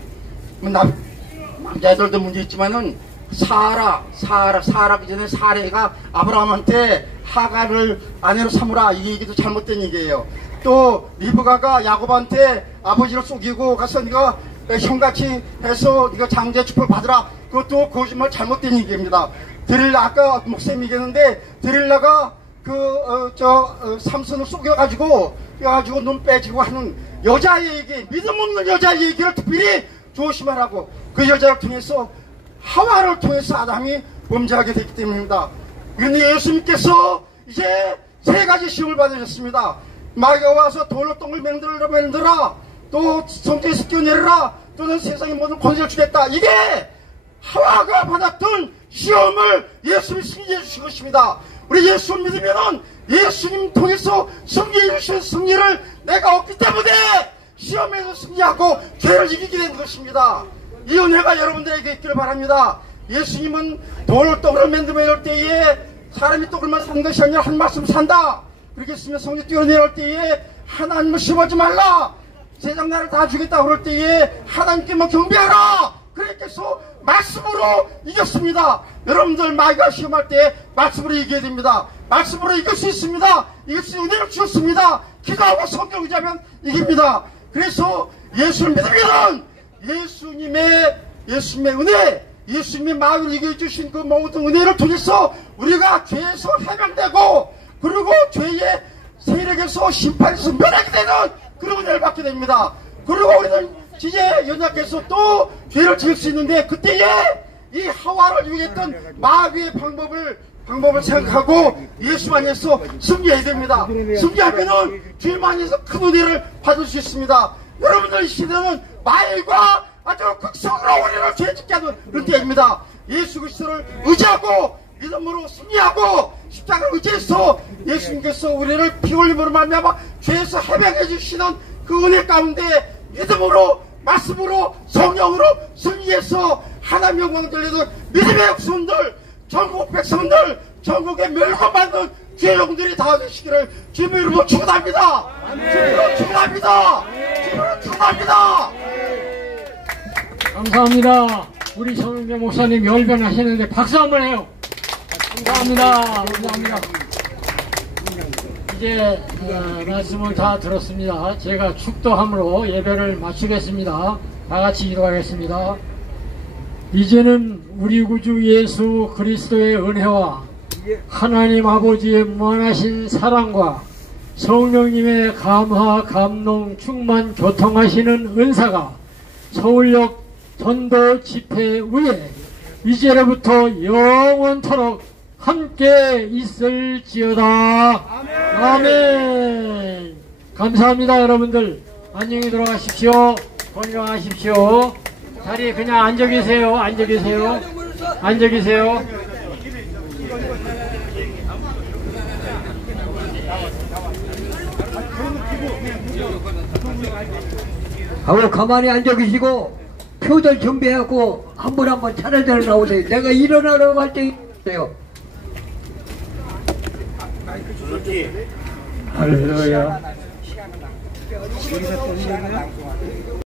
남자들도 문제 있지만은 사라기 전에 사레가 아브라함한테 하갈을 아내로 삼으라, 이 얘기도 잘못된 얘기예요. 또 리브가가 야곱한테 아버지를 속이고 가서 네가 형같이 해서 네가 장제 축복을 받으라, 그것도 거짓말 잘못된 얘기입니다. 드릴라, 아까 목사님이 얘기했는데 드릴라가 삼손을 속여가지고 눈 빼지고 하는 여자의 얘기, 믿음 없는 여자의 얘기를 특별히 조심하라고, 그 여자를 통해서 하와를 통해서 아담이 범죄하게 됐기 때문입니다. 그런데 예수님께서 이제 3가지 시험을 받으셨습니다. 마귀가 와서 돌로 똥을 만들어라, 또 성전에서 뛰어내려라, 또는 세상의 모든 권세를 주겠다. 이게 하와가 받았던 시험을 예수님이 승리해 주신 것입니다. 우리 예수 믿으면은 예수님 통해서 승리해 주신 승리를 내가 얻기 때문에 시험에서 승리하고 죄를 이기게 된 것입니다. 이 은혜가 여러분들에게 있기를 바랍니다. 예수님은 돌을 떡으로 만들어낼 때에 사람이 떡을만 사는 것이 아니라 한 말씀 산다. 그렇게 했으면 성령 뛰어내릴 때에 하나님을 심하지 말라. 세상 나를 다 주겠다 그럴 때에 하나님께만 경배하라. 그렇게 해서 말씀으로 이겼습니다. 여러분들 마귀가 시험할 때 말씀으로 이겨야 됩니다. 말씀으로 이길 수 있습니다. 이길 수 있는 은혜를 주셨습니다. 기도하고 성경 의지하면 이깁니다. 그래서 예수를 믿으면 예수님의 은혜, 예수님의 마음을 이겨주신 그 모든 은혜를 통해서 우리가 죄에서 해방되고, 그리고 죄의 세력에서 심판에서 면하게 되는 그런 은혜를 받게 됩니다. 그리고 우리는 이제 연약해서 또 죄를 지을 수 있는데, 그때에 이 하와를 유혹했던 마귀의 방법을 생각하고 예수만에서 승리해야 됩니다. 승리하면은 주님만에서 큰 은혜를 받을 수 있습니다. 여러분들 이 시대는 마일과 아주 극성으로 우리를 죄짓게 하는 그런 때입니다. 예수 그리스도를 의지하고 믿음으로 승리하고 십자가를 의지해서 예수님께서 우리를 피 흘림으로 말미암아 죄에서 해방해 주시는 그 은혜 가운데 믿음으로 말씀으로 성령으로 승리해서 하나님 영광 돌리는 믿음의 역사들 전국 백성들 전국에 멸망받는 죄종들이 다 되시기를 주님의 이름으로 축원합니다. 주님으로 축원합니다. 주님으로 축원합니다. 감사합니다. 우리 정은배 목사님 열변하시는데 박수 한번 해요. 감사합니다. 감사합니다. 이제 말씀을 다 들었습니다. 제가 축도함으로 예배를 마치겠습니다. 다 같이 기도하겠습니다. 이제는 우리 구주 예수 그리스도의 은혜와 하나님 아버지의 무한하신 사랑과 성령님의 감화 감동 충만 교통하시는 은사가 서울역 전도 집회 위에 이제로부터 영원토록 함께 있을지어다. 아멘. 감사합니다. 여러분들 안녕히 들어가십시오. 건강하십시오. 자리에 그냥 앉아 계세요. 앉아 계세요. 앉아 계세요. 하고 가만히 앉아 계시고 표절 준비하고 한 번 차례대로 나오세요. 내가 일어나라고 할 때 있어요. 할렐루야.